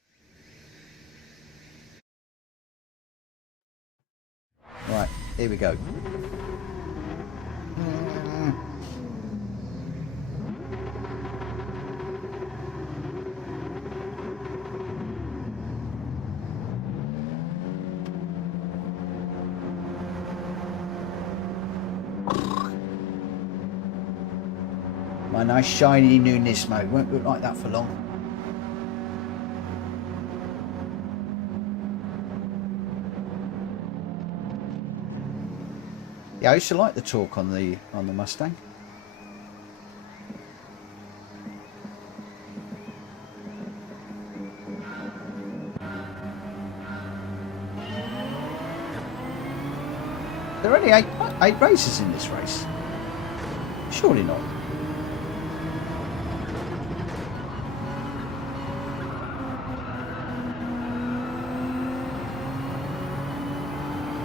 Right, here we go. My nice shiny new Nismo. Won't look like that for long. Yeah, I used to like the torque on the Mustang. There are only eight races in this race. Surely not.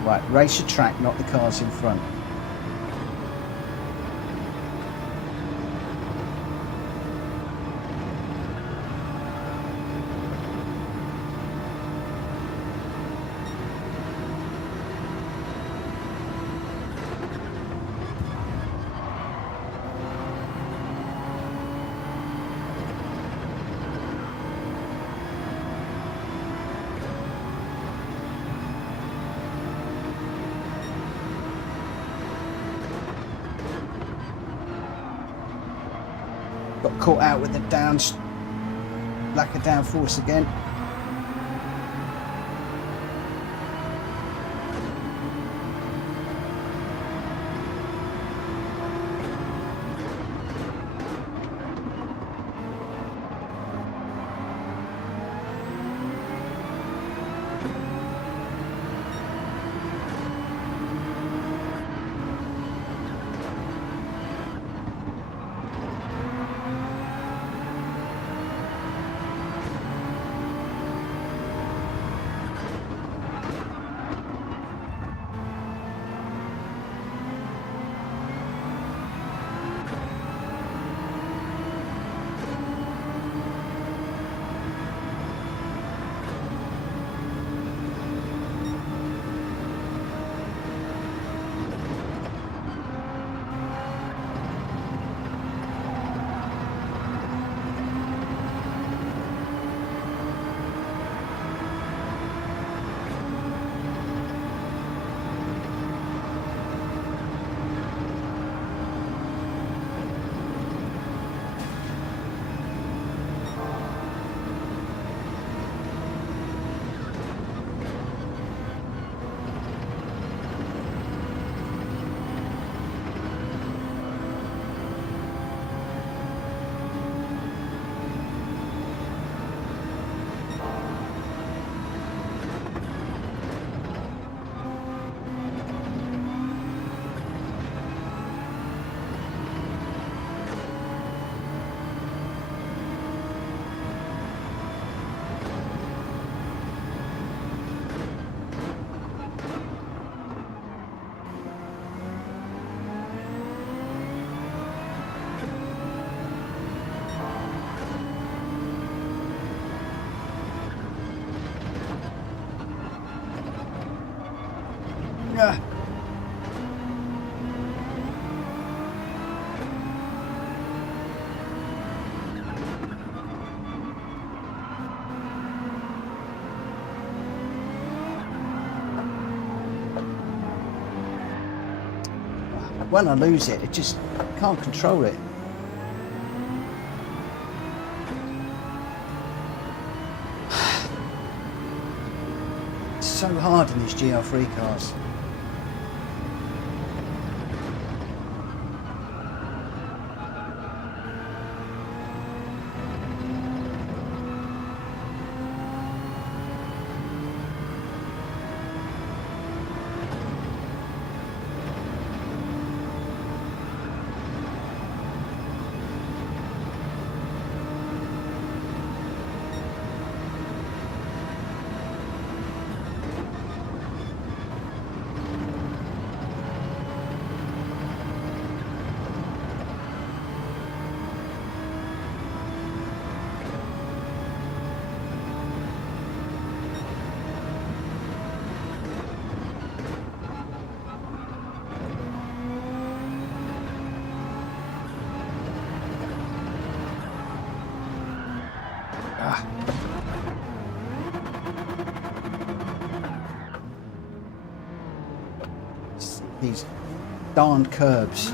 Right, race a track, not the cars in front. Got caught out with the lack of downforce again. Ah. When I lose it, it just can't control it. It's so hard in these GR3 cars. These darned curbs.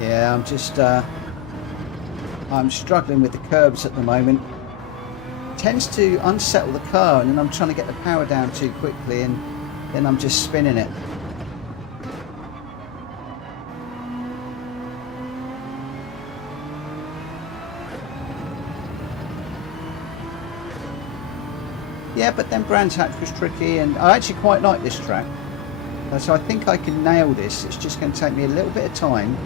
Yeah, I'm struggling with the curbs at the moment. Tends to unsettle the car, and then I'm trying to get the power down too quickly, and then I'm just spinning it. Yeah, but then Brands Hatch was tricky, and I actually quite like this track. So I think I can nail this. It's just going to take me a little bit of time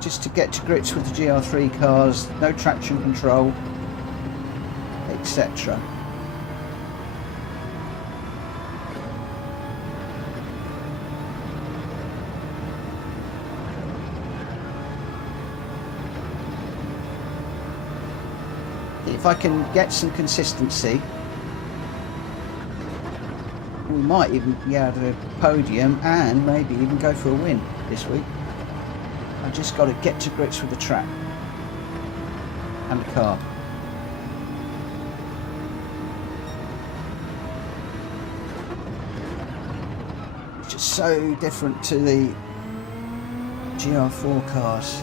just to get to grips with the GR3 cars, no traction control, etc. If I can get some consistency, we might even be able to podium and maybe even go for a win this week. I just got to get to grips with the track and the car. It's just so different to the GR4 cars.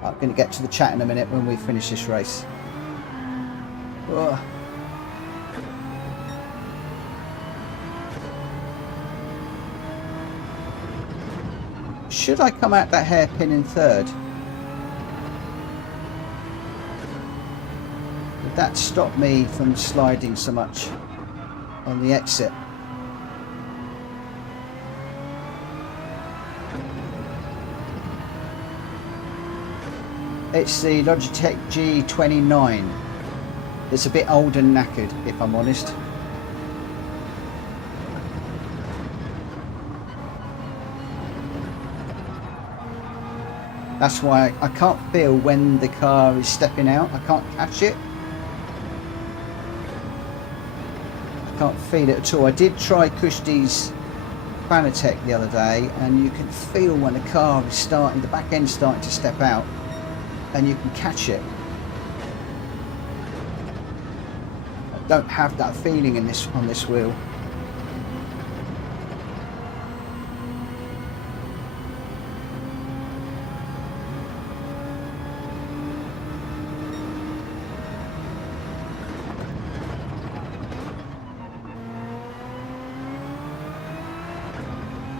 I'm going to get to the chat in a minute when we finish this race. Ugh. Should I come out that hairpin in third? Would that stop me from sliding so much on the exit? It's the Logitech G29. It's a bit old and knackered, if I'm honest. That's why I can't feel when the car is stepping out. I can't catch it. I can't feel it at all. I did try Kushti's Fanatec the other day, and you can feel when the car is starting, the back end starting to step out, and you can catch it. I don't have that feeling in this on this wheel.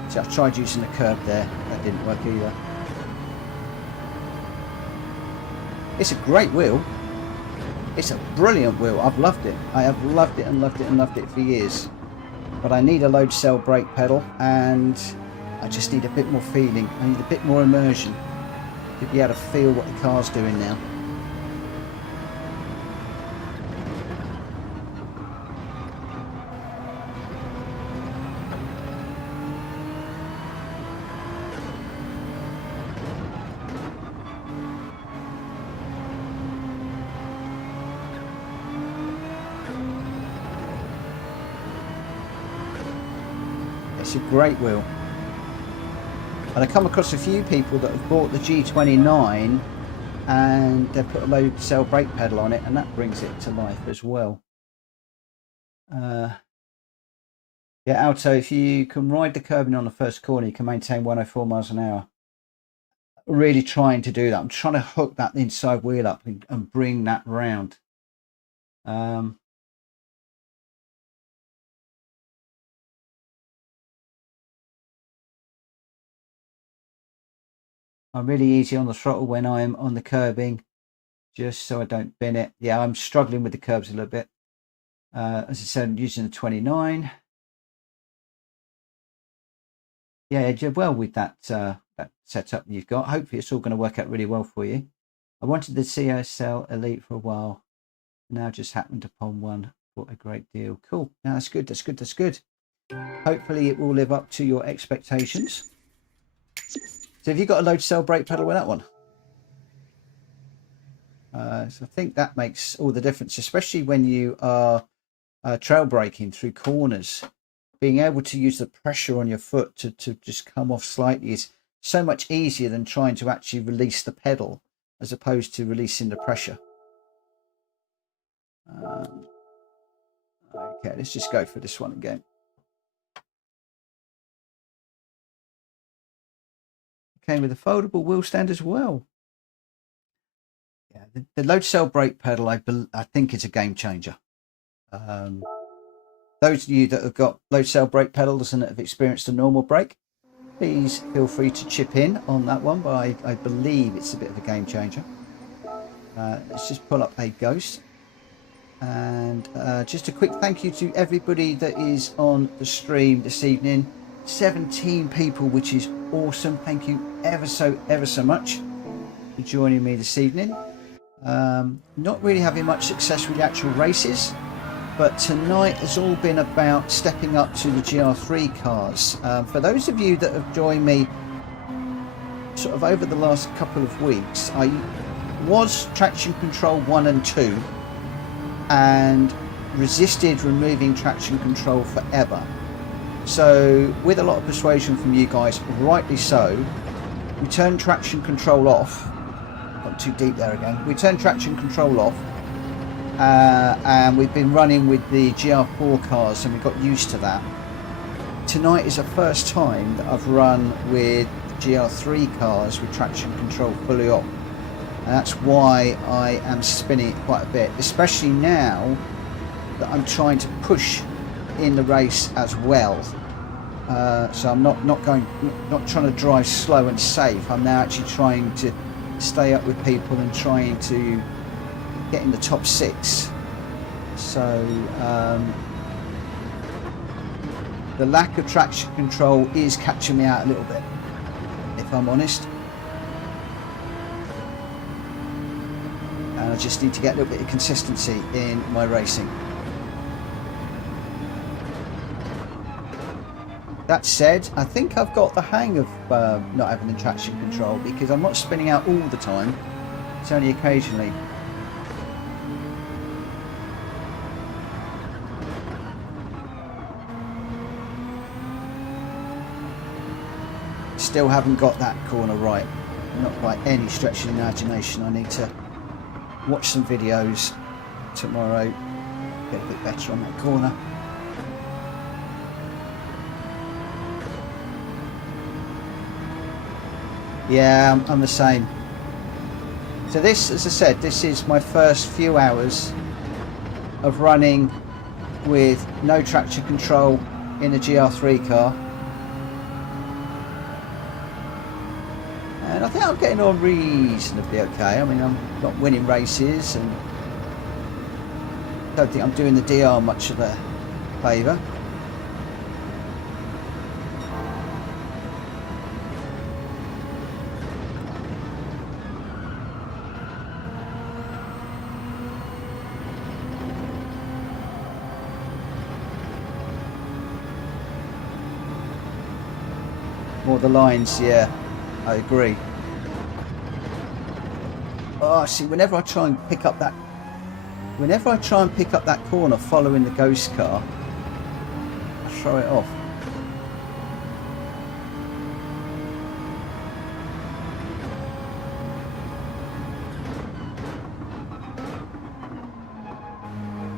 So I've tried using the curb there, that didn't work either. It's a great wheel. It's a brilliant wheel. I've loved it. I have loved it and loved it and loved it for years. But I need a load cell brake pedal, and I just need a bit more feeling. I need a bit more immersion to be able to feel what the car's doing now. It's a great wheel. And I come across a few people that have bought the G29 and they've put a low cell brake pedal on it, and that brings it to life as well. Yeah, Alto, if you can ride the curbing on the first corner, you can maintain 104 miles an hour. Really trying to do that. I'm trying to hook that inside wheel up and bring that round. I'm really easy on the throttle when I'm on the curbing, just so I don't bin it. Yeah, I'm struggling with the curbs a little bit. As I said, I'm using the 29. Yeah, you did well with that that setup you've got. Hopefully it's all going to work out really well for you. I wanted the CSL Elite for a while. Now just happened upon one. What a great deal. Cool. Now that's good. That's good. That's good. Hopefully it will live up to your expectations. So have you got a load cell brake pedal with that one? So I think that makes all the difference, especially when you are trail braking through corners. Being able to use the pressure on your foot to just come off slightly is so much easier than trying to actually release the pedal as opposed to releasing the pressure. Okay, let's just go for this one again. Came with a foldable wheel stand as well. Yeah, the load cell brake pedal, I think, is a game changer. Those of you that have got load cell brake pedals and have experienced a normal brake, please feel free to chip in on that one, but I believe it's a bit of a game changer. Let's just pull up a Ghost. And just a quick thank you to everybody that is on the stream this evening. 17 people, which is awesome. Thank you ever so much for joining me this evening. Not really having much success with the actual races, but tonight has all been about stepping up to the Gr3 cars. For those of you that have joined me sort of over the last couple of weeks, I was traction control 1 and 2 and resisted removing traction control forever. So with a lot of persuasion from you guys, rightly so, we turned traction control off. Got too deep there again. We turned traction control off. And we've been running with the Gr4 cars and we got used to that. Tonight is the first time that I've run with Gr3 cars with traction control fully off, and that's why I am spinning it quite a bit, especially now that I'm trying to push in the race as well. So I'm not trying to drive slow and safe. I'm now actually trying to stay up with people and trying to get in the top 6. So the lack of traction control is catching me out a little bit, if I'm honest. And I just need to get a little bit of consistency in my racing. That said, I think I've got the hang of not having the traction control, because I'm not spinning out all the time. It's only occasionally. Still haven't got that corner right, not by any stretch of the imagination. I need to watch some videos tomorrow, get a bit better on that corner. Yeah, I'm the same. So this, as I said, this is my first few hours of running with no traction control in a Gr3 car. And I think I'm getting on reasonably okay. I mean, I'm not winning races and Don't think I'm doing the DR much of a favour. More the lines, yeah, I agree. Oh, see, whenever I try and pick up that corner following the ghost car, I throw it off.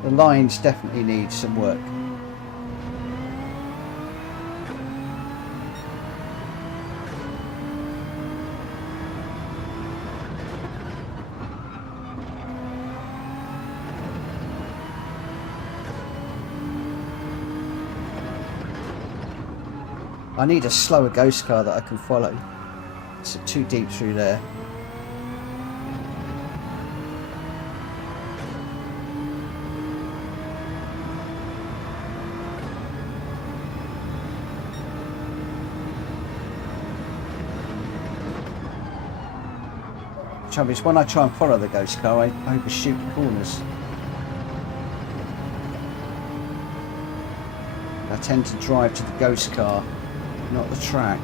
The lines definitely need some work. I need a slower ghost car that I can follow. It's too deep through there. The trouble is, when I try and follow the ghost car, I overshoot the corners. I tend to drive to the ghost car, not the track.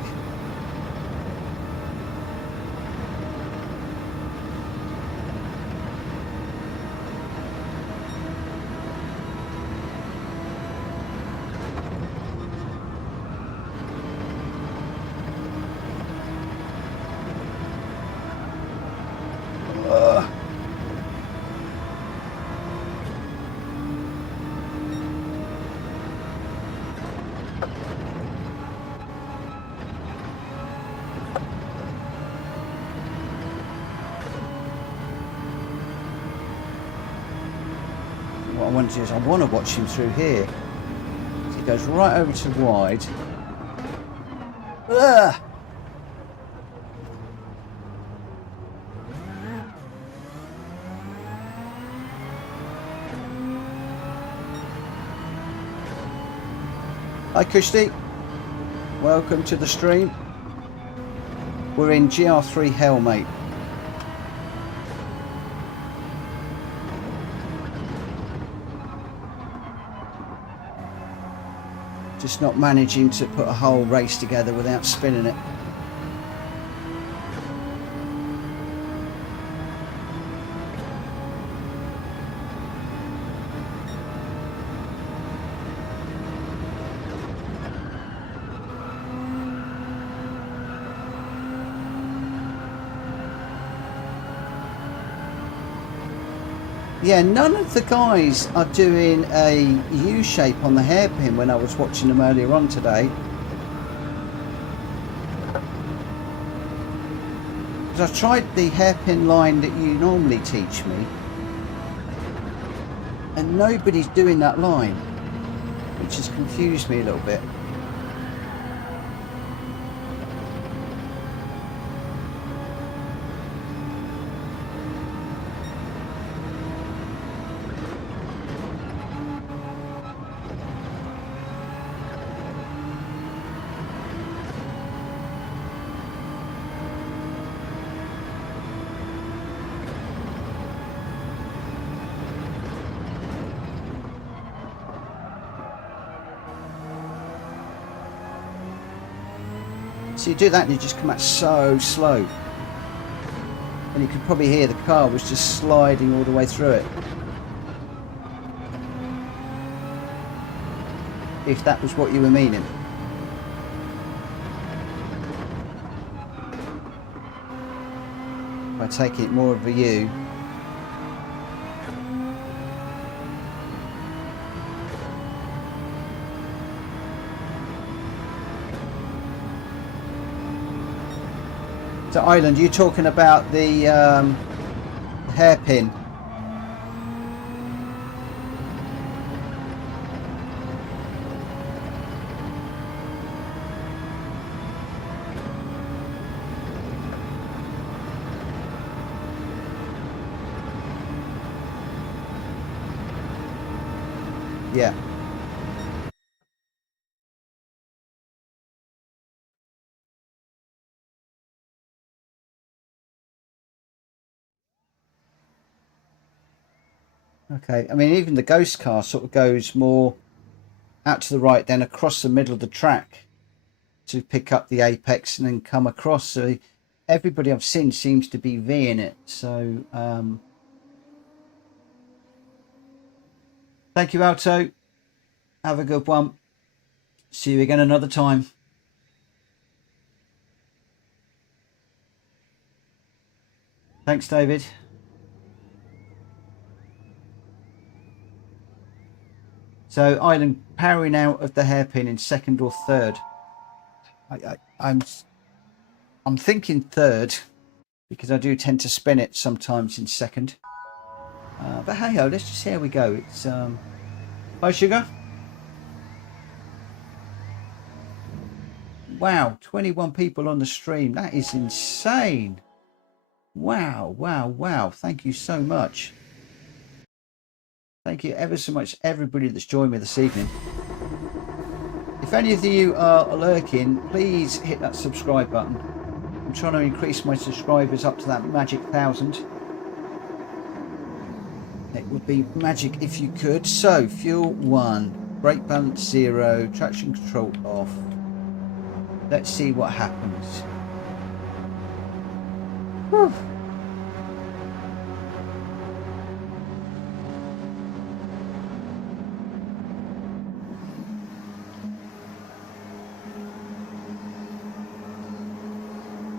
What I want to do is I want to watch him through here. So he goes right over to wide. Ugh! Hi Kushti, welcome to the stream. We're in Gr3 hell, mate. Just not managing to put a whole race together without spinning it. Yeah, none of the guys are doing a U-shape on the hairpin when I was watching them earlier on today. Because I tried the hairpin line that you normally teach me, and nobody's doing that line, which has confused me a little bit. So you do that and you just come out so slow. And you could probably hear the car was just sliding all the way through it. If that was what you were meaning. If I take it more of a U. So Island, you're talking about the hairpin. Yeah. Okay. I mean, even the ghost car sort of goes more out to the right, then across the middle of the track to pick up the apex and then come across. So everybody I've seen seems to be Ving it. So thank you, Alto. Have a good one. See you again another time. Thanks, David. So Ireland powering out of the hairpin in second or third. I'm thinking third because I do tend to spin it sometimes in second. But hey ho, let's just see how we go. It's hi Sugar. Wow, 21 people on the stream. That is insane. Wow, wow, wow. Thank you so much. Thank you ever so much, everybody that's joined me this evening. If any of you are lurking, please hit that subscribe button. I'm trying to increase my subscribers up to that magic 1,000. It would be magic if you could. So, fuel 1, brake balance 0, traction control off. Let's see what happens. Whew.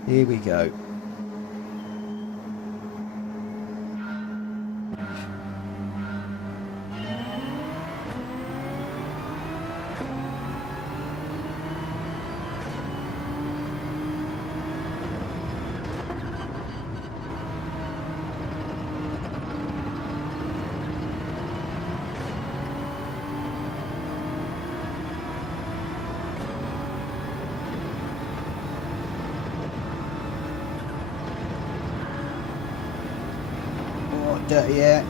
Here we go. Dirty air.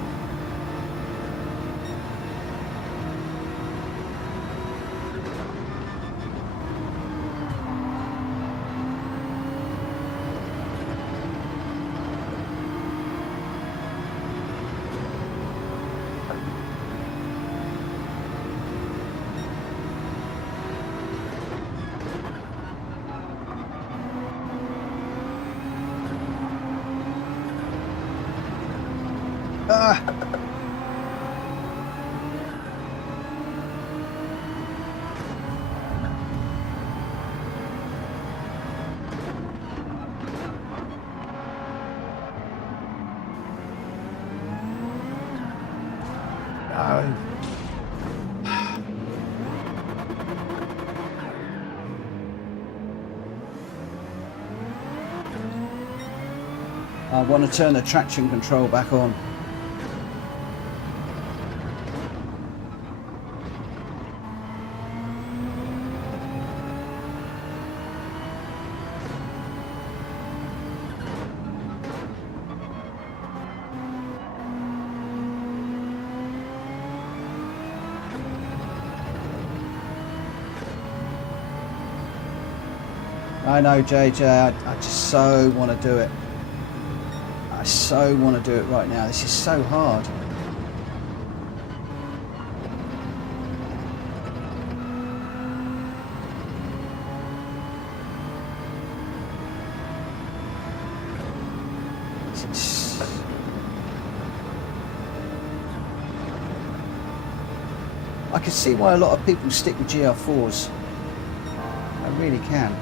I want to turn the traction control back on. I know, JJ, I just so want to do it. I so want to do it right now. This is so hard. I can see why a lot of people stick with GR4s. I really can.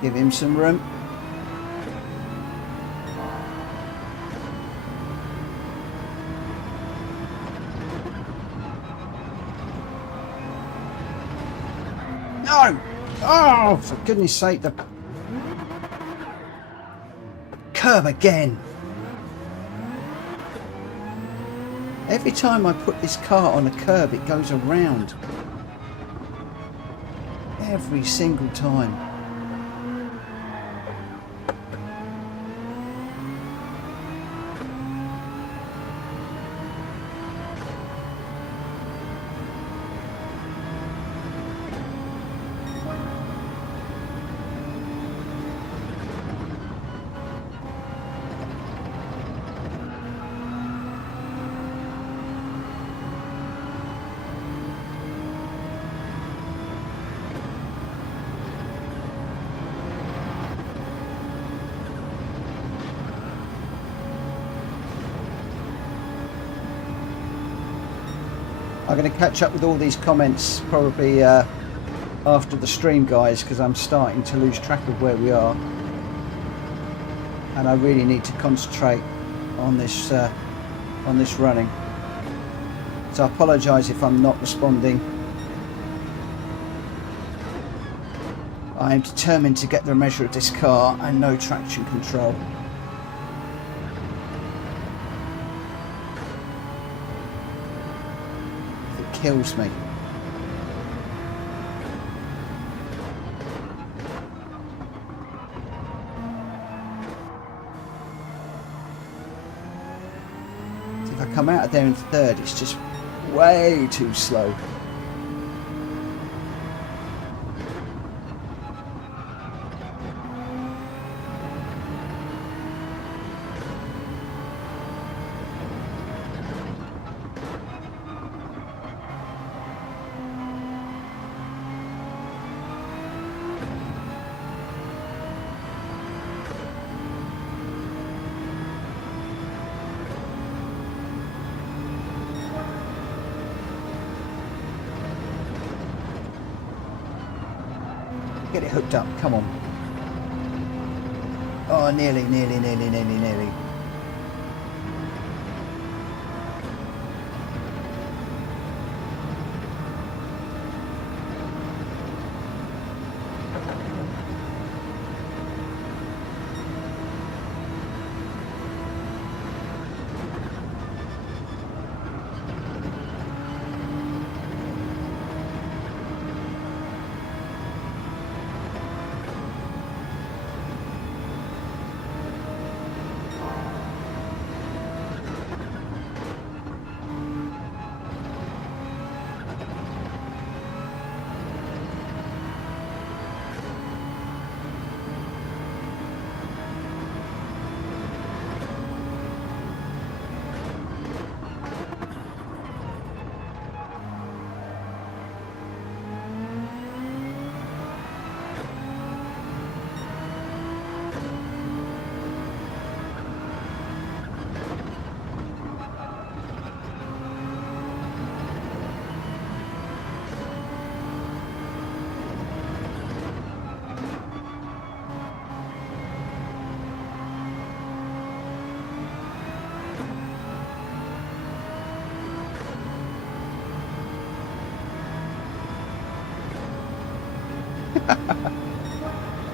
Give him some room. No! Oh, for goodness sake, the curb again. Every time I put this car on a curb, it goes around. Every single time. I'm going to catch up with all these comments probably after the stream, guys, because I'm starting to lose track of where we are, and I really need to concentrate on this running. So I apologise if I'm not responding. I am determined to get the measure of this car and no traction control. Kills me. So if I come out of there in third, it's just way too slow. Get it hooked up, come on. Oh, nearly.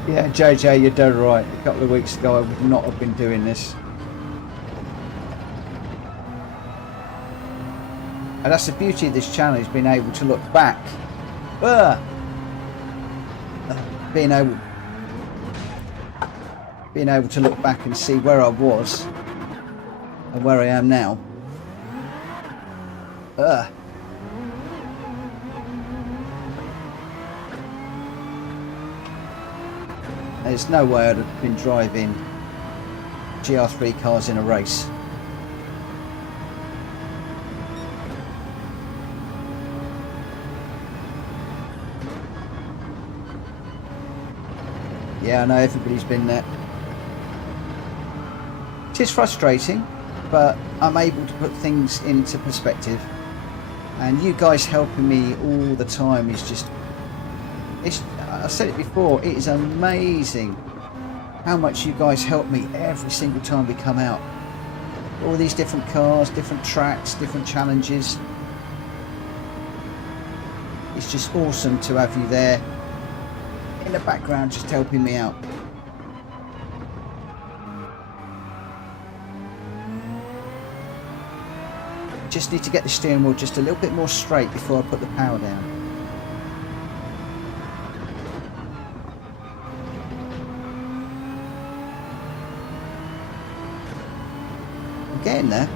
Yeah, JJ, you're dead right. A couple of weeks ago I would not have been doing this. And that's the beauty of this channel, is being able to look back. Being able to look back and see where I was and where I am now. There's no way I'd have been driving Gr3 cars in a race. Yeah, I know everybody's been there. It is frustrating, but I'm able to put things into perspective. And you guys helping me all the time is just I said it before, it is amazing how much you guys help me every single time we come out. All these different cars, different tracks, different challenges. It's just awesome to have you there in the background just helping me out. Just need to get the steering wheel just a little bit more straight before I put the power down. I'm getting there.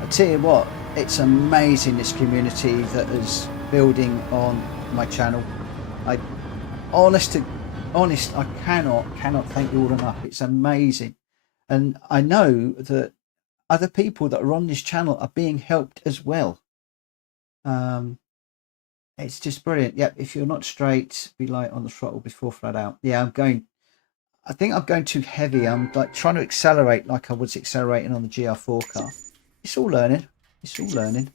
I tell you what, it's amazing, this community that is building on my channel. Honest, I cannot thank you all enough. It's amazing, and I know that other people that are on this channel are being helped as well. It's just brilliant. Yep, if you're not straight, be light on the throttle before flat out. Yeah, I think I'm going too heavy. I'm like trying to accelerate like I was accelerating on the GR4 car. It's all learning. It's all learning.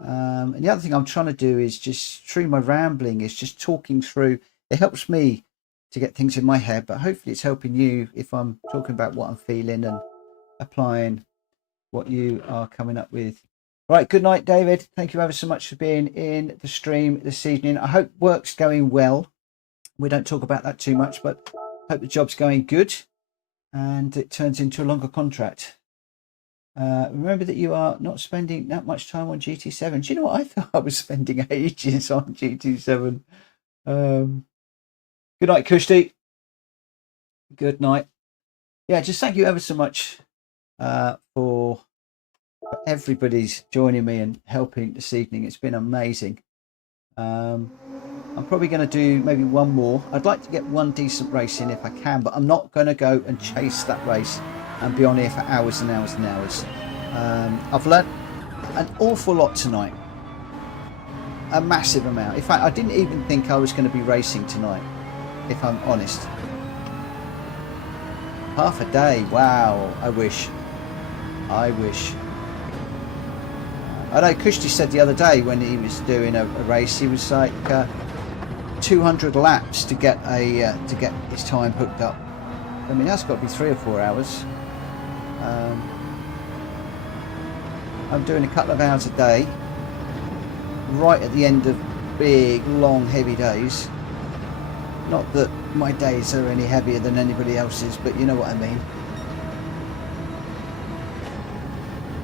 And the other thing I'm trying to do is just, through my rambling, is just talking through. It helps me to get things in my head, but hopefully it's helping you if I'm talking about what I'm feeling and applying what you are coming up with. Right, good night, David. Thank you ever so much for being in the stream this evening. I hope work's going well. We don't talk about that too much, but I hope the job's going good and it turns into a longer contract. Remember that you are not spending that much time on GT7. Do you know what? I thought I was spending ages on GT7. Good night, Kushti. Good night. Yeah, just thank you ever so much for everybody's joining me and helping this evening. It's been amazing. I'm probably going to do maybe one more. I'd like to get one decent race in if I can, but I'm not going to go and chase that race and be on here for hours and hours and hours. I've learnt an awful lot tonight, a massive amount. In fact, I didn't even think I was going to be racing tonight, if I'm honest. Half a day, wow. I wish. I know Kushti said the other day when he was doing a race, he was like 200 laps to get his time hooked up. I mean, that's got to be 3 or 4 hours. I'm doing a couple of hours a day, right at the end of big, long, heavy days. Not that my days are any heavier than anybody else's, but you know what I mean.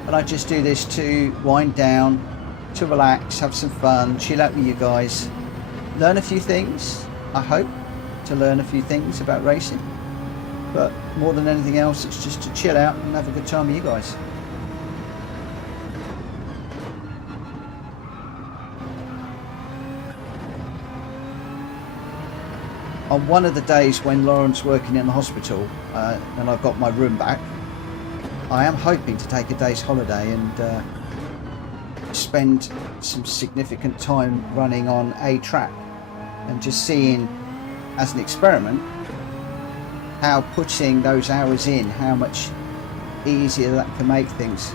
And I just do this to wind down, to relax, have some fun, chill out with you guys, learn a few things. I hope to learn a few things about racing, but more than anything else, it's just to chill out and have a good time with you guys. On one of the days when Lauren's working in the hospital and I've got my room back, I am hoping to take a day's holiday and spend some significant time running on a track and just seeing, as an experiment, how putting those hours in, how much easier that can make things.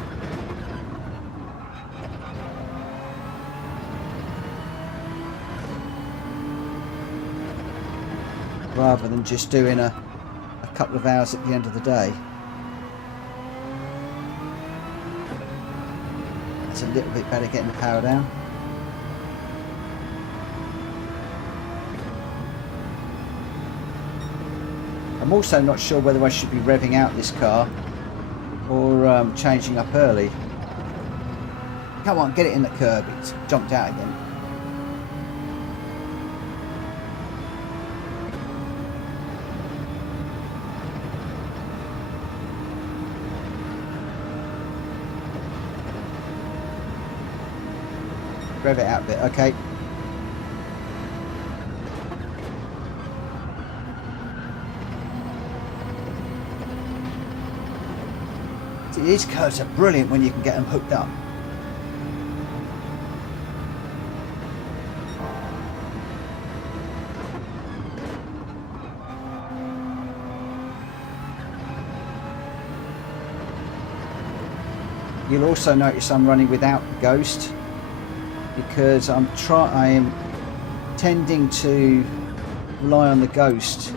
Rather than just doing a couple of hours at the end of the day. It's a little bit better getting the power down. I'm also not sure whether I should be revving out this car or changing up early. Come on, get it in the curb. It's jumped out again. Rev it out a bit, okay. See, these curves are brilliant when you can get them hooked up. You'll also notice I'm running without the Ghost because I am tending to rely on the Ghost,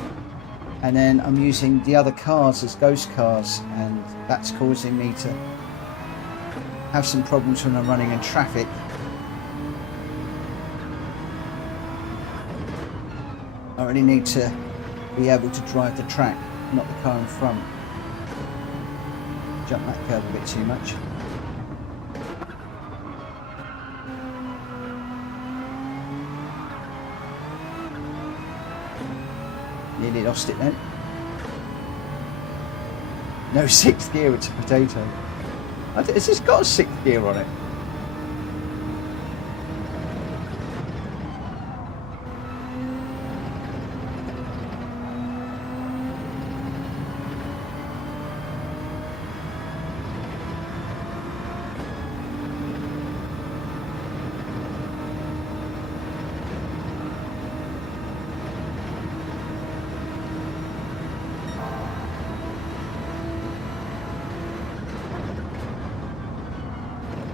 and then I'm using the other cars as Ghost cars, and that's causing me to have some problems when I'm running in traffic. I really need to be able to drive the track, not the car in front. Jump that curve a bit too much. Nearly lost it then. No sixth gear, it's a potato. Has this got a sixth gear on it?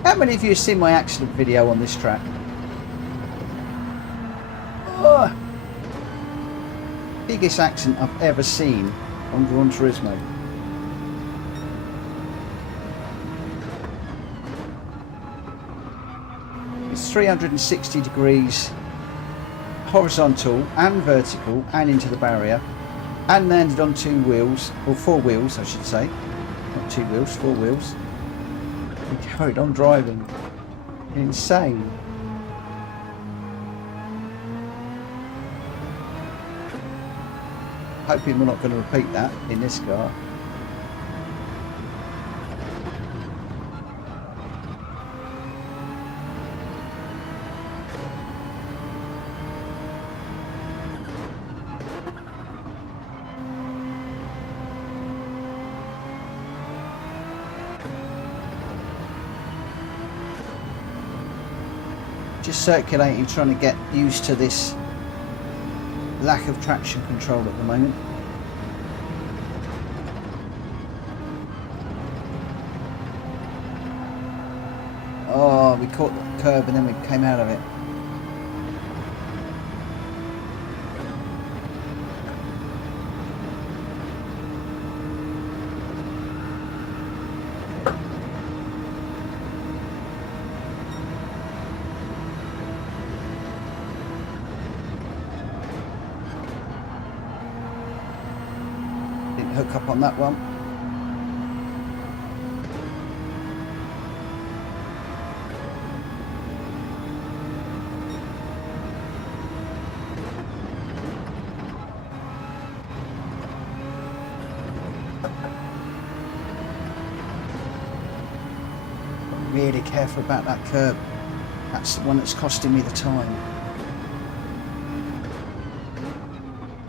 How many of you have seen my accident video on this track? Oh, biggest accident I've ever seen on Gran Turismo. It's 360 degrees horizontal and vertical and into the barrier, and landed on two wheels, or four wheels I should say, not two wheels, four wheels. And carried on driving. Insane. Hoping we're not going to repeat that in this car. Just circulating, trying to get used to this lack of traction control at the moment. Oh, we caught the curb and then we came out of it. Hook up on that one. Really careful about that curb. That's the one that's costing me the time.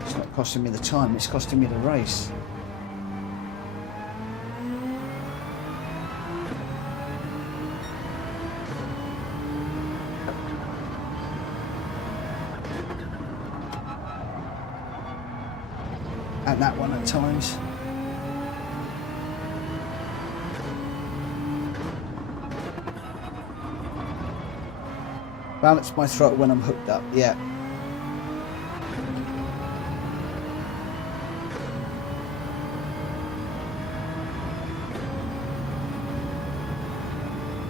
It's not costing me the time, it's costing me the race. And that one at times. Balance my throttle when I'm hooked up, yeah.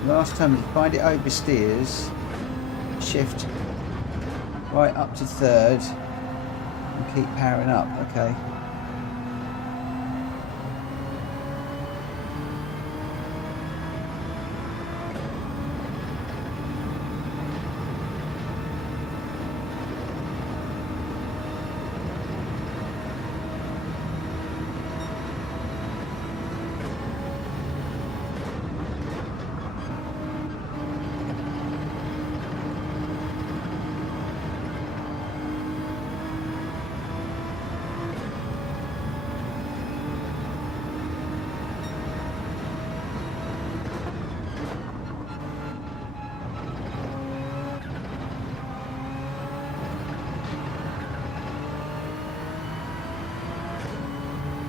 Last time you find it oversteers, shift right up to third and keep powering up, okay.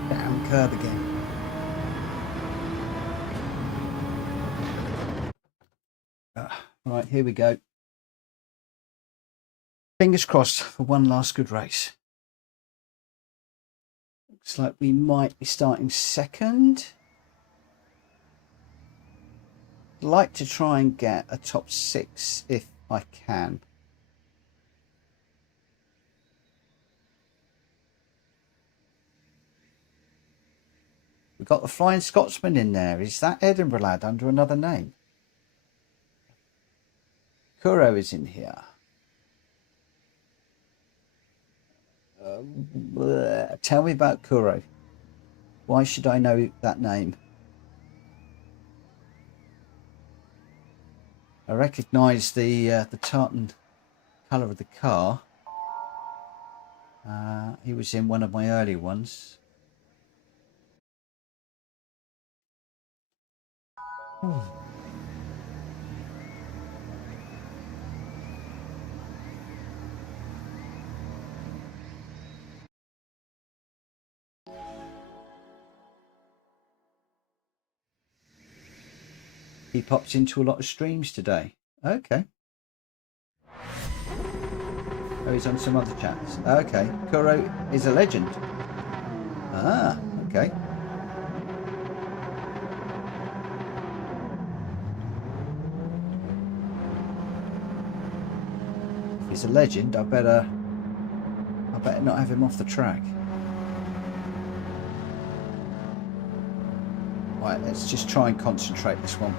Damn curb again. here we go. Fingers crossed for one last good race. Looks like we might be starting second. I'd like to try and get a top 6 if I can. We've got the Flying Scotsman in there. Is that Edinburgh lad under another name? Kuro is in here. Tell me about Kuro. Why should I know that name? I recognise the tartan colour of the car. He was in one of my early ones. He pops into a lot of streams today. Okay. Oh, he's on some other chats. Okay. Kuro is a legend. Ah, okay. If he's a legend, I better not have him off the track. Right, let's just try and concentrate this one.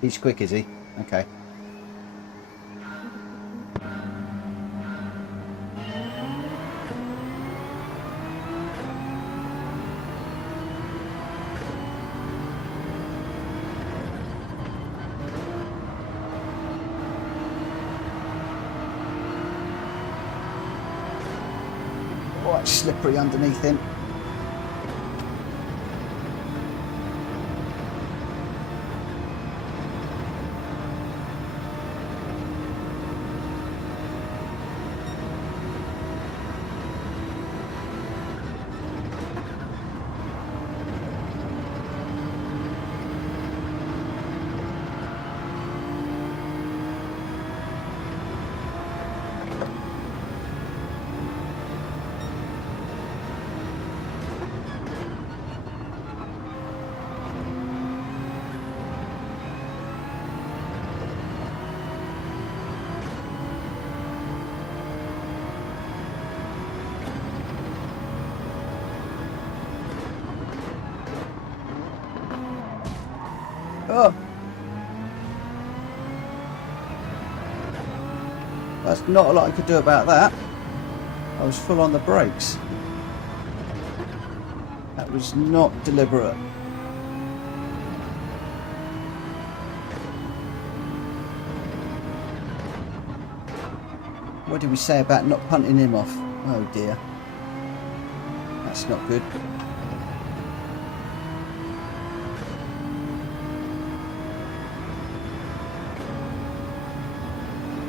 He's quick, is he? Okay. Oh, it's slippery underneath him. Oh, that's not a lot I could do about that. I was full on the brakes. That was not deliberate. What did we say about not punting him off? Oh dear. That's not good.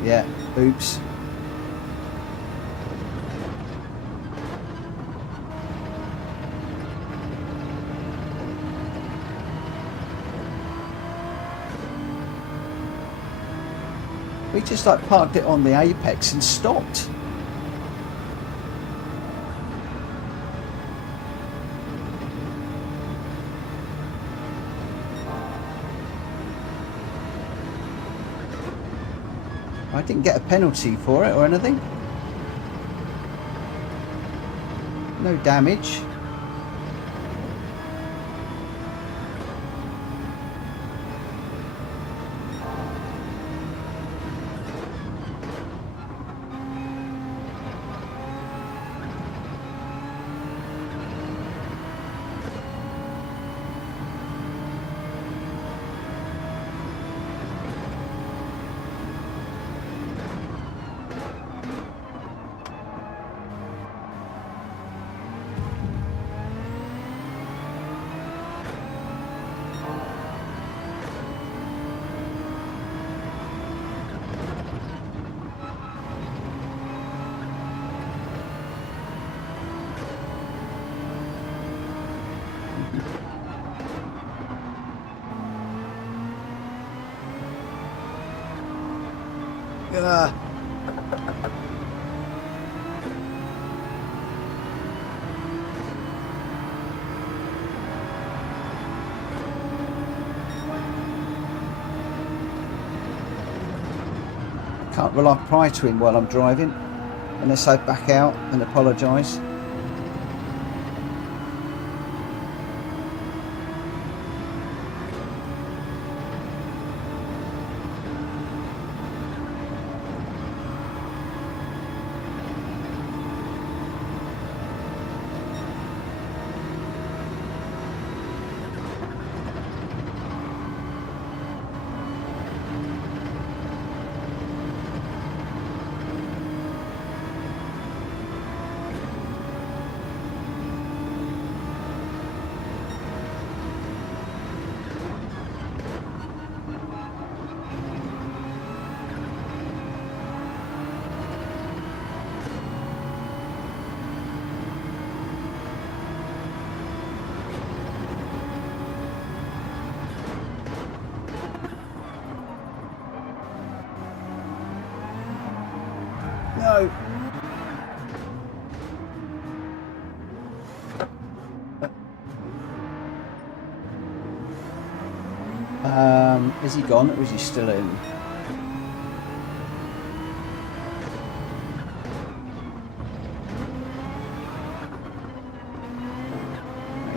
Yeah, oops. We just like parked it on the apex and stopped. I didn't get a penalty for it or anything. No damage. Ugh. Can't reply to him while I'm driving unless I back out and apologise. No. Is he gone or is he still in?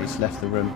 He's left the room.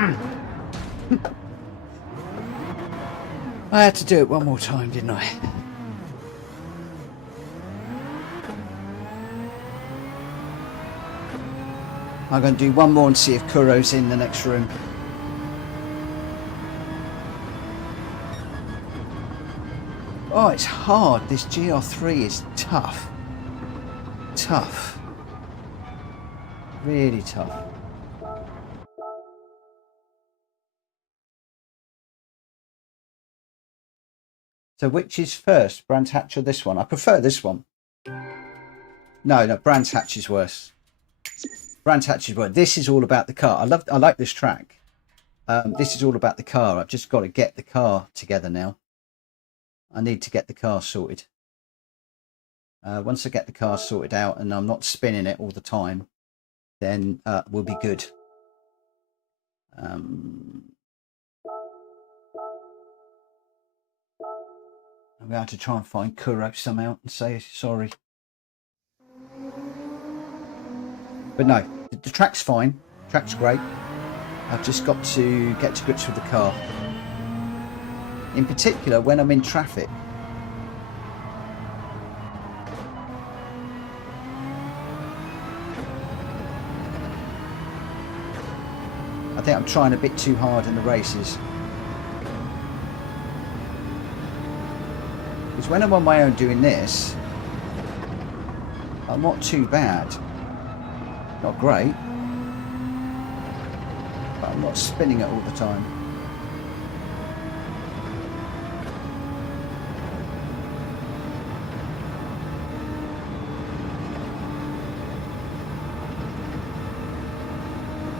I had to do it one more time, didn't I? I'm going to do one more and see if Kuro's in the next room. Oh, it's hard. This Gr3 is tough. Tough. Really tough. So which is first, Brands Hatch or this one? I prefer this one. No, Brands Hatch is worse. Brands Hatch is worse. This is all about the car. I like this track. This is all about the car. I've just got to get the car together now. I need to get the car sorted. Once I get the car sorted out and I'm not spinning it all the time, then we'll be good. I'm going to try and find Kuro somehow and say sorry. But no, the track's fine. The track's great. I've just got to get to grips with the car. In particular, when I'm in traffic. I think I'm trying a bit too hard in the races. Because when I'm on my own doing this, I'm not too bad. Not great. But I'm not spinning it all the time.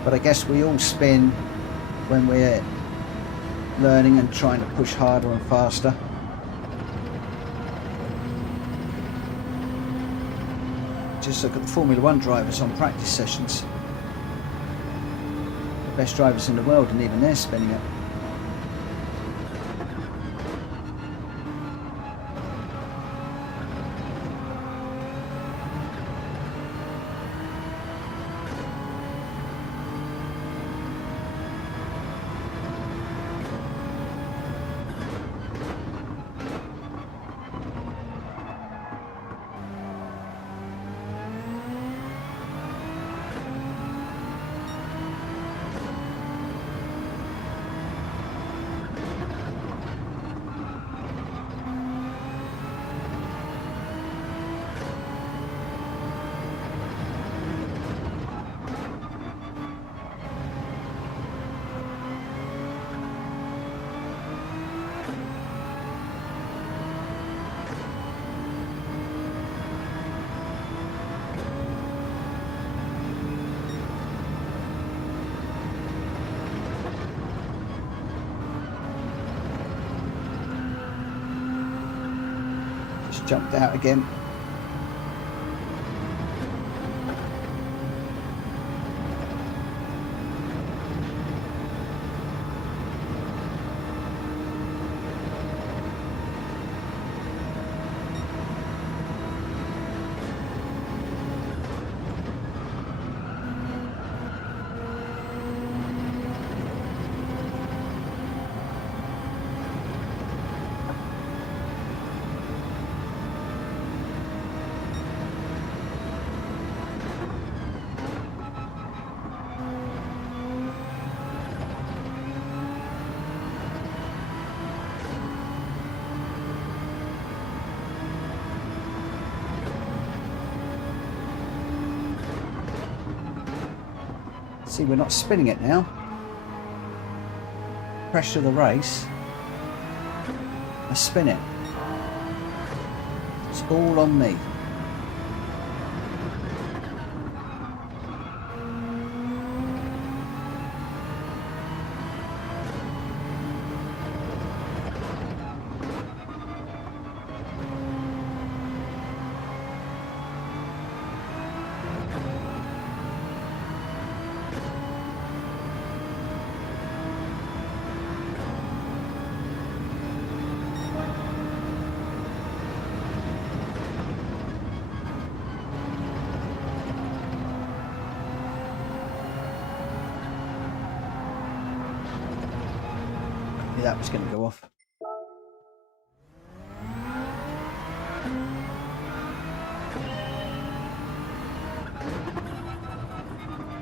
But I guess we all spin when we're learning and trying to push harder and faster. Just look at the Formula 1 drivers on practice sessions. The best drivers in the world, and even they're spinning it. Jumped out again. See, we're not spinning it now. Pressure of the race. I spin it. It's all on me. that was going to go off.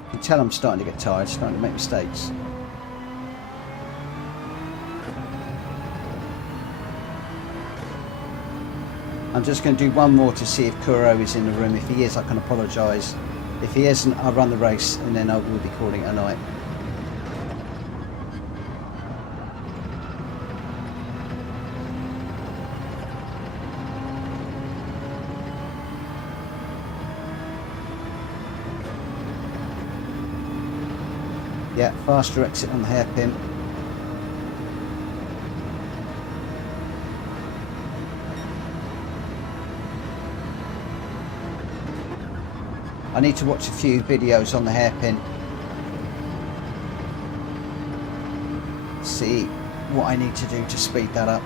You can tell I'm starting to get tired, starting to make mistakes. I'm just going to do one more to see if Kuro is in the room. If he is, I can apologise. If he isn't, I'll run the race and then I will be calling it a night. Yeah, faster exit on the hairpin. I need to watch a few videos on the hairpin. See what I need to do to speed that up.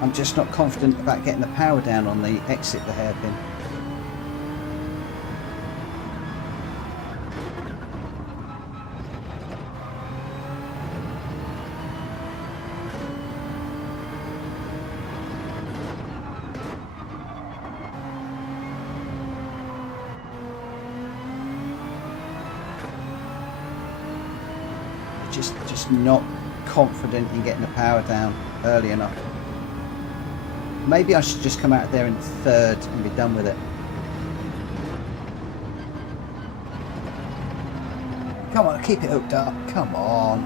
I'm just not confident about getting the power down on the exit the hairpin. Just not confident in getting the power down early enough. Maybe I should just come out there in third and be done with it. Come on, keep it hooked up. Come on.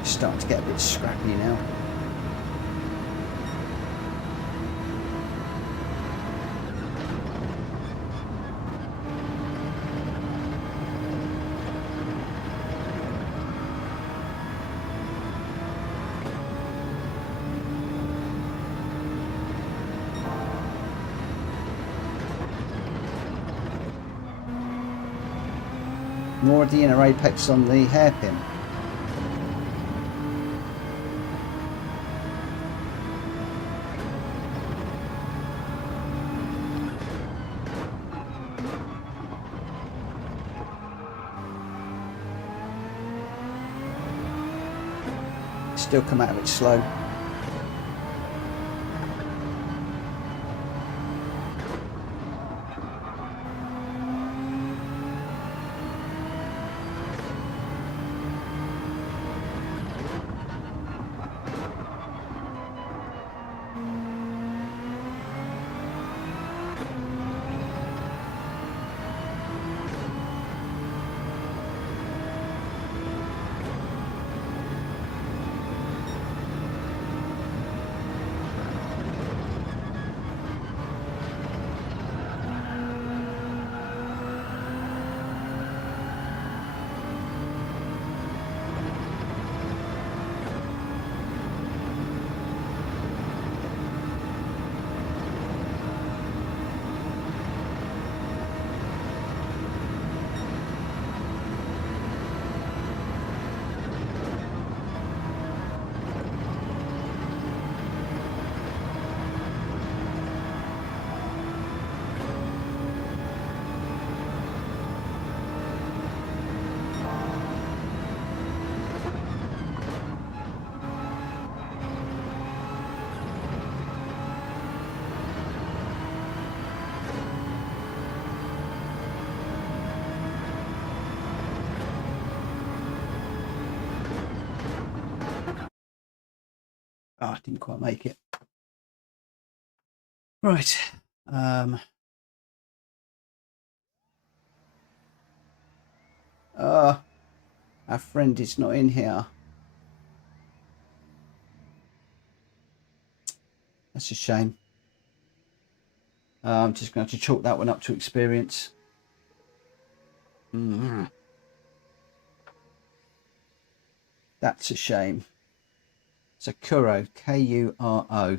It's starting to get a bit scrappy now. More of the inner apex on the hairpin. Still come out of it slow. Oh, I didn't quite make it. Right. Our friend is not in here. That's a shame. I'm just going to have to chalk that one up to experience. That's a shame. So Kuro, Kuro.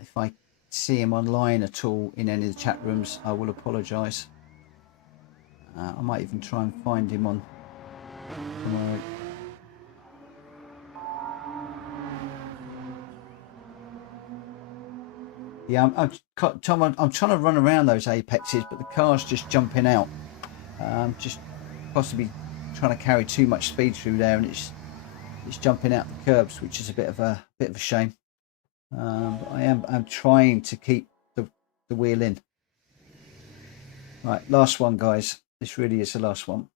If I see him online at all in any of the chat rooms, I will apologise. I might even try and find him on tomorrow. Yeah, Tom, I'm trying to run around those apexes, but the car's just jumping out. Just possibly trying to carry too much speed through there, and it's jumping out the curbs, which is a bit of a shame. But I'm trying to keep the wheel in. Right, last one, guys. This really is the last one.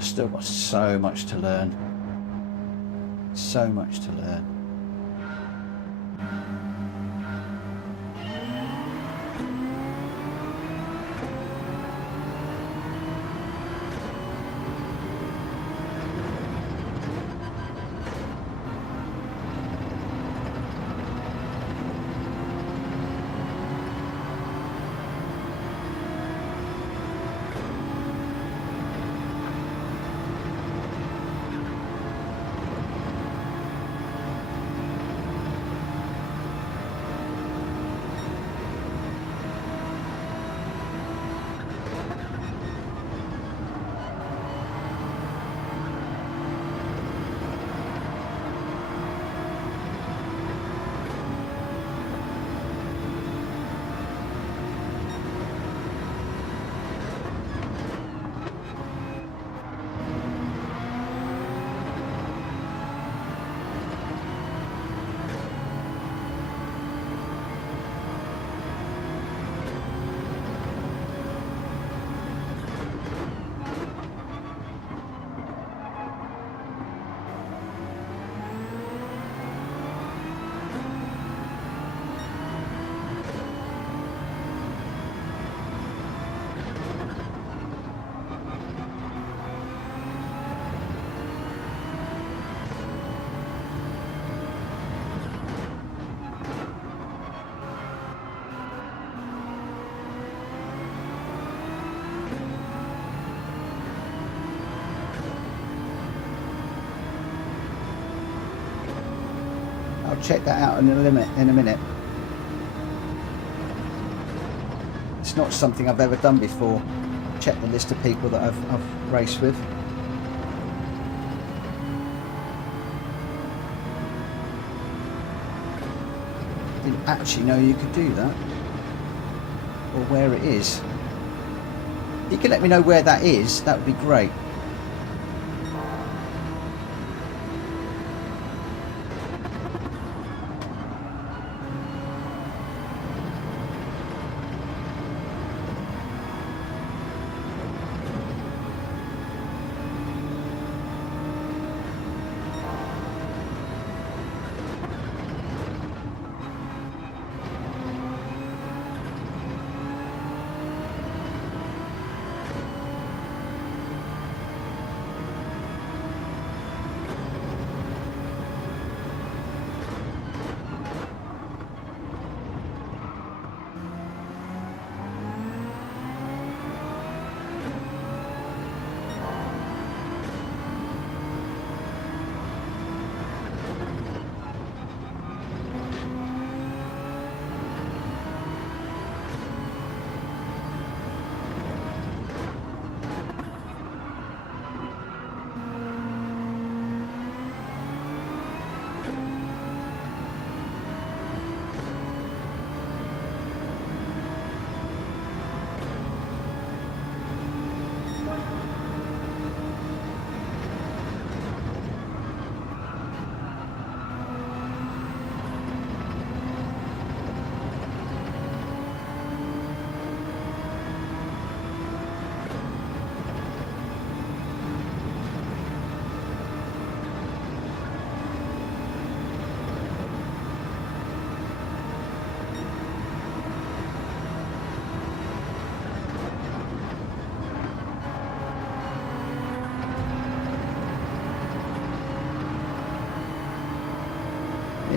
Still got so much to learn. So much to learn. I'll check that out in a minute. It's not something I've ever done before. Check the list of people that I've raced with. Didn't actually know you could do that, or where it is. If you can let me know where that is, that would be great.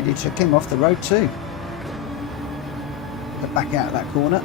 nearly took him off the road too. But back out of that corner.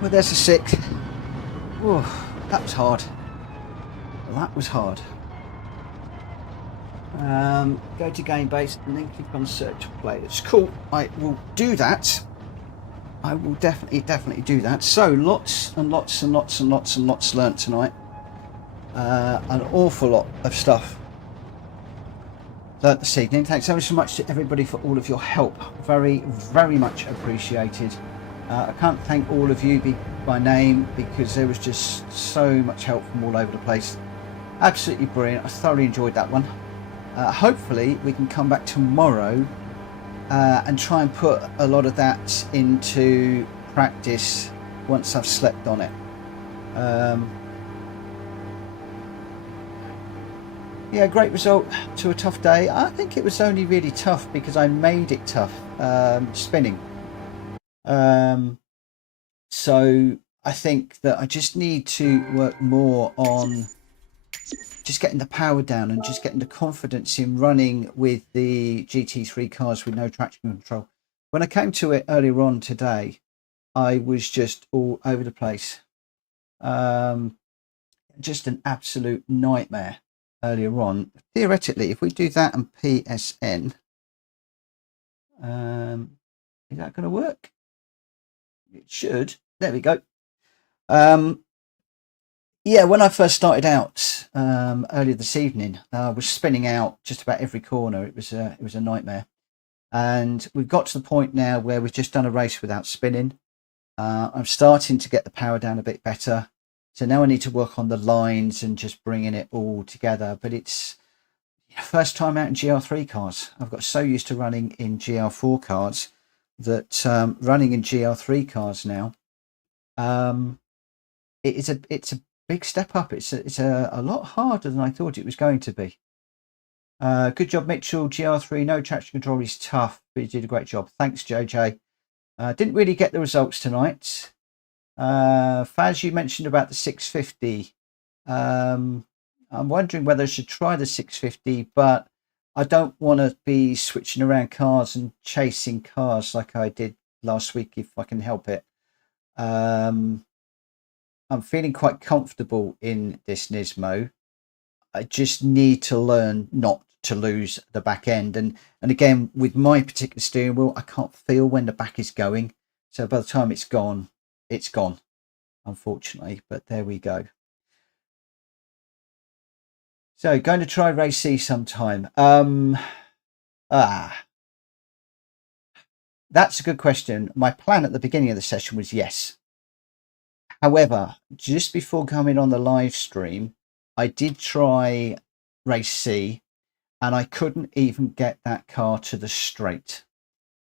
Well, there's a 6. Oh, that was hard. That was hard. Go to game base and then click on search players. Cool. I will do that. I will definitely do that. So lots and lots and lots and lots and lots learnt tonight. An awful lot of stuff learnt this evening. Thanks ever so much to everybody for all of your help. Very much appreciated. I can't thank all of you by name because there was just so much help from all over the place. Absolutely brilliant. I thoroughly enjoyed that one. Hopefully we can come back tomorrow and try and put a lot of that into practice once I've slept on it. Yeah, great result to a tough day. I think it was only really tough because I made it tough, spinning. So I think that I just need to work more on just getting the power down and just getting the confidence in running with the GT3 cars with no traction control. When I came to it earlier on today, I was just all over the place. Just an absolute nightmare earlier on. Theoretically, if we do that and PSN, is that going to work? It should. There we go. Yeah, when I first started out earlier this evening, I was spinning out just about every corner. It was a nightmare, and we've got to the point now where we've just done a race without spinning. I'm starting to get the power down a bit better, so now I need to work on the lines and just bringing it all together. But it's first time out in GR3 cars. I've got so used to running in GR4 cars that running in GR3 cars now, it's a big step up. It's a lot harder than I thought it was going to be. Good job, Mitchell. GR3, no traction control is tough, but you did a great job. Thanks, JJ. Didn't really get the results tonight. Faz, you mentioned about the 650. I'm wondering whether I should try the 650, but I don't want to be switching around cars and chasing cars like I did last week if I can help it. I'm feeling quite comfortable in this Nismo. I just need to learn not to lose the back end. And again, with my particular steering wheel, I can't feel when the back is going. So by the time it's gone, unfortunately. But there we go. So going to try race C sometime. That's a good question. My plan at the beginning of the session was yes. However, just before coming on the live stream, I did try race C and I couldn't even get that car to the straight.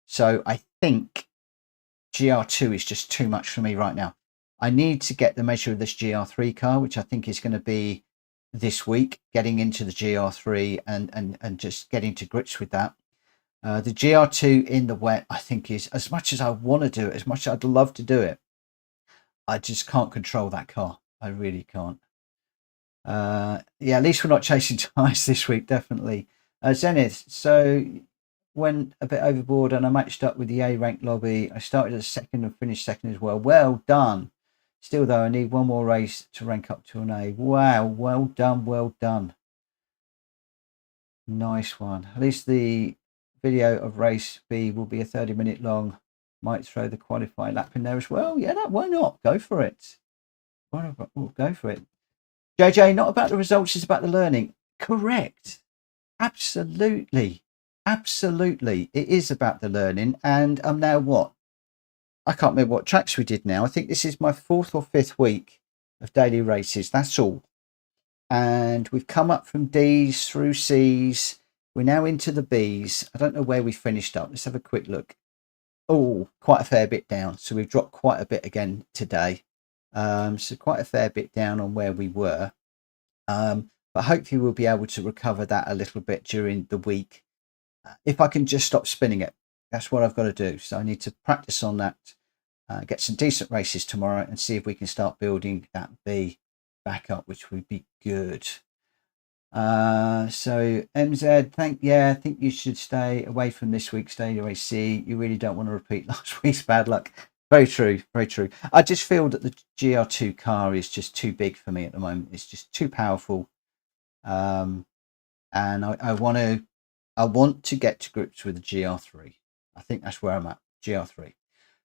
So I think GR2 is just too much for me right now. I need to get the measure of this GR3 car, which I think is going to be this week, getting into the GR3 and just getting to grips with that. The GR2 in the wet, I think, is, as much as I want to do it, as much as I'd love to do it, I just can't control that car. I really can't. Yeah, at least we're not chasing tires this week, definitely. Zenith, so went a bit overboard and I matched up with the A rank lobby. I started as second and finished second as well. Well done. Still though, I need one more race to rank up to an A. Wow, well done, well done. Nice one. At least the video of race B will be a 30-minute long. Might throw the qualifying lap in there as well. Yeah, why not? Go for it. Go for it. JJ, not about the results, it's about the learning. Correct. Absolutely. Absolutely. It is about the learning. And I'm now what? I can't remember what tracks we did now. I think this is my 4th or 5th week of daily races. That's all. And we've come up from D's through C's. We're now into the B's. I don't know where we finished up. Let's have a quick look. Oh, quite a fair bit down. So we've dropped quite a bit again today. So quite a fair bit down on where we were. But hopefully we'll be able to recover that a little bit during the week. If I can just stop spinning it, that's what I've got to do. So I need to practice on that, get some decent races tomorrow and see if we can start building that B back up, which would be good. So MZ, I think you should stay away from this week's daily race C. You really don't want to repeat last week's bad luck. Very true, very true. I just feel that the GR2 car is just too big for me at the moment. It's just too powerful. And I want to get to grips with the GR3. I think that's where I'm at, GR3.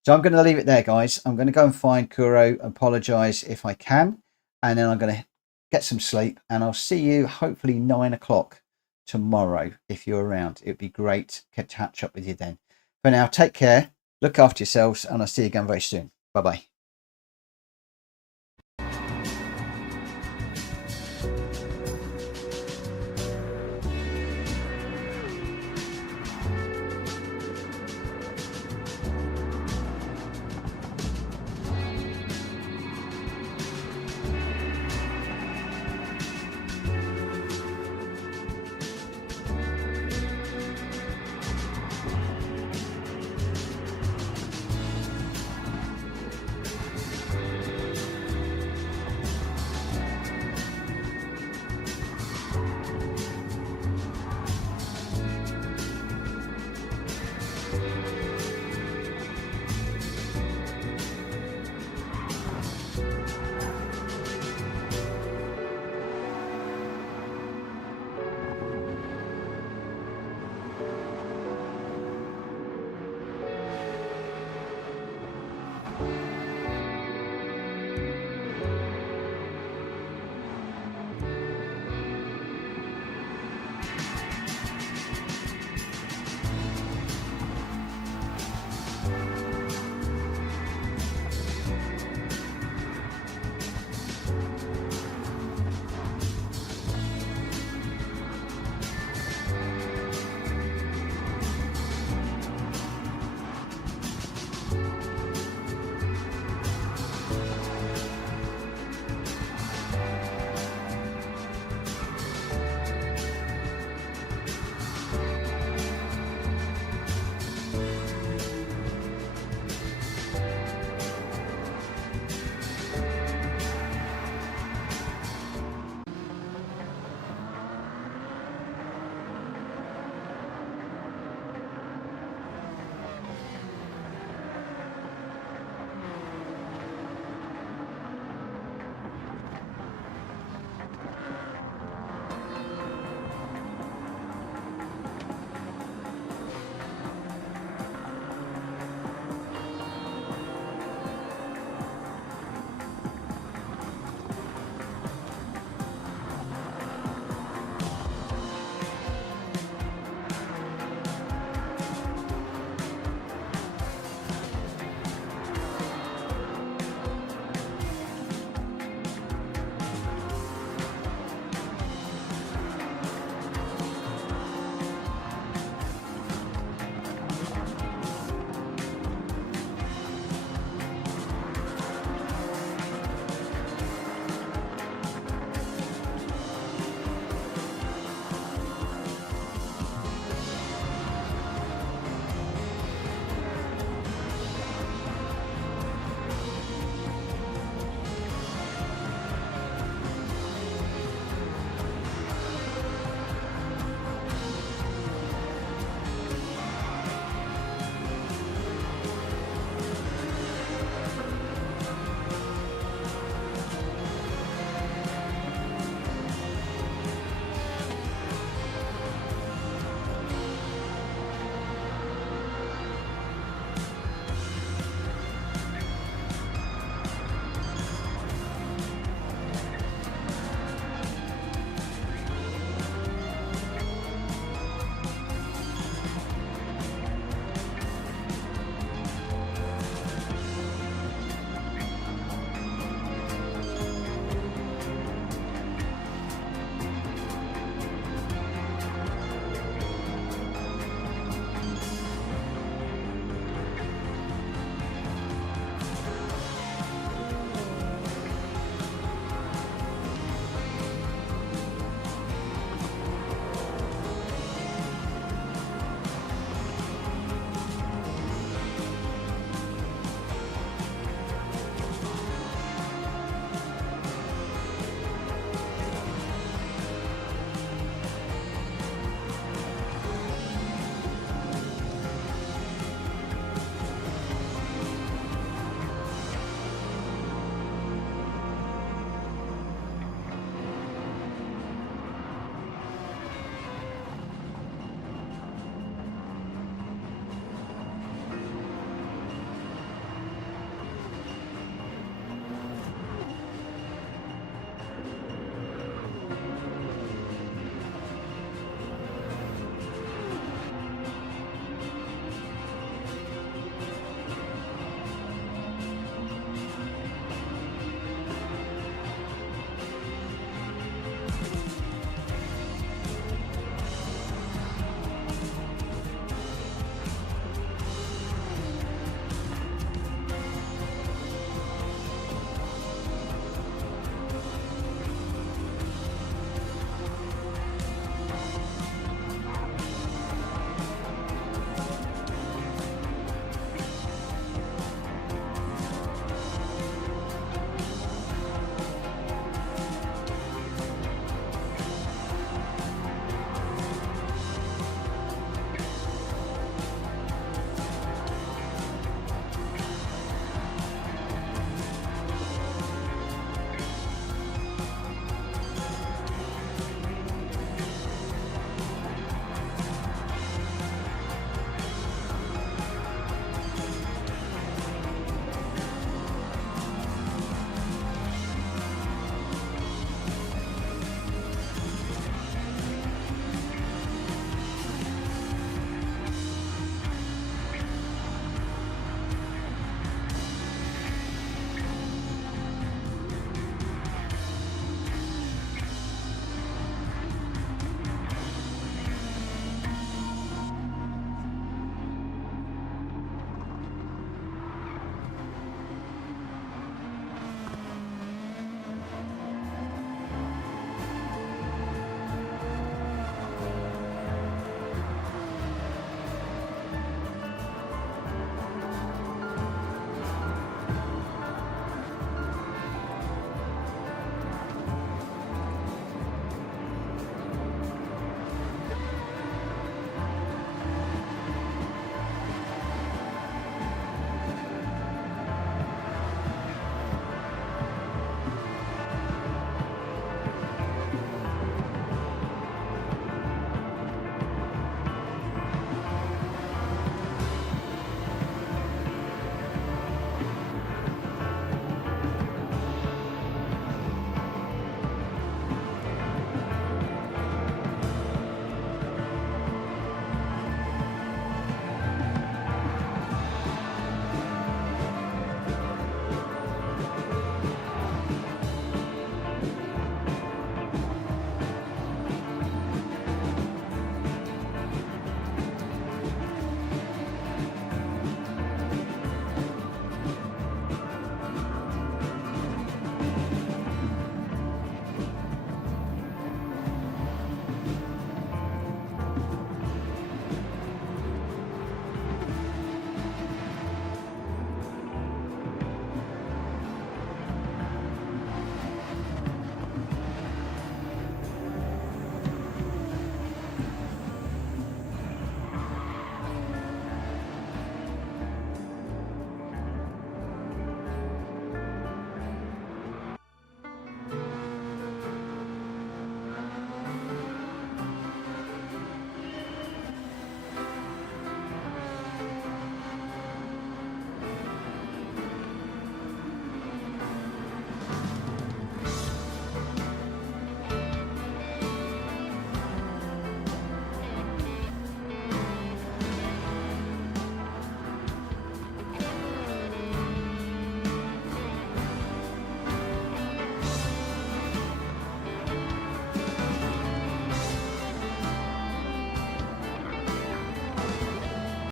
So I'm going to leave it there, guys. I'm going to go and find Kuro, apologize if I can, and then I'm going to get some sleep, and I'll see you hopefully 9 o'clock tomorrow if you're around. It'd be great to catch up with you then. For now, take care, look after yourselves, and I'll see you again very soon. Bye-bye.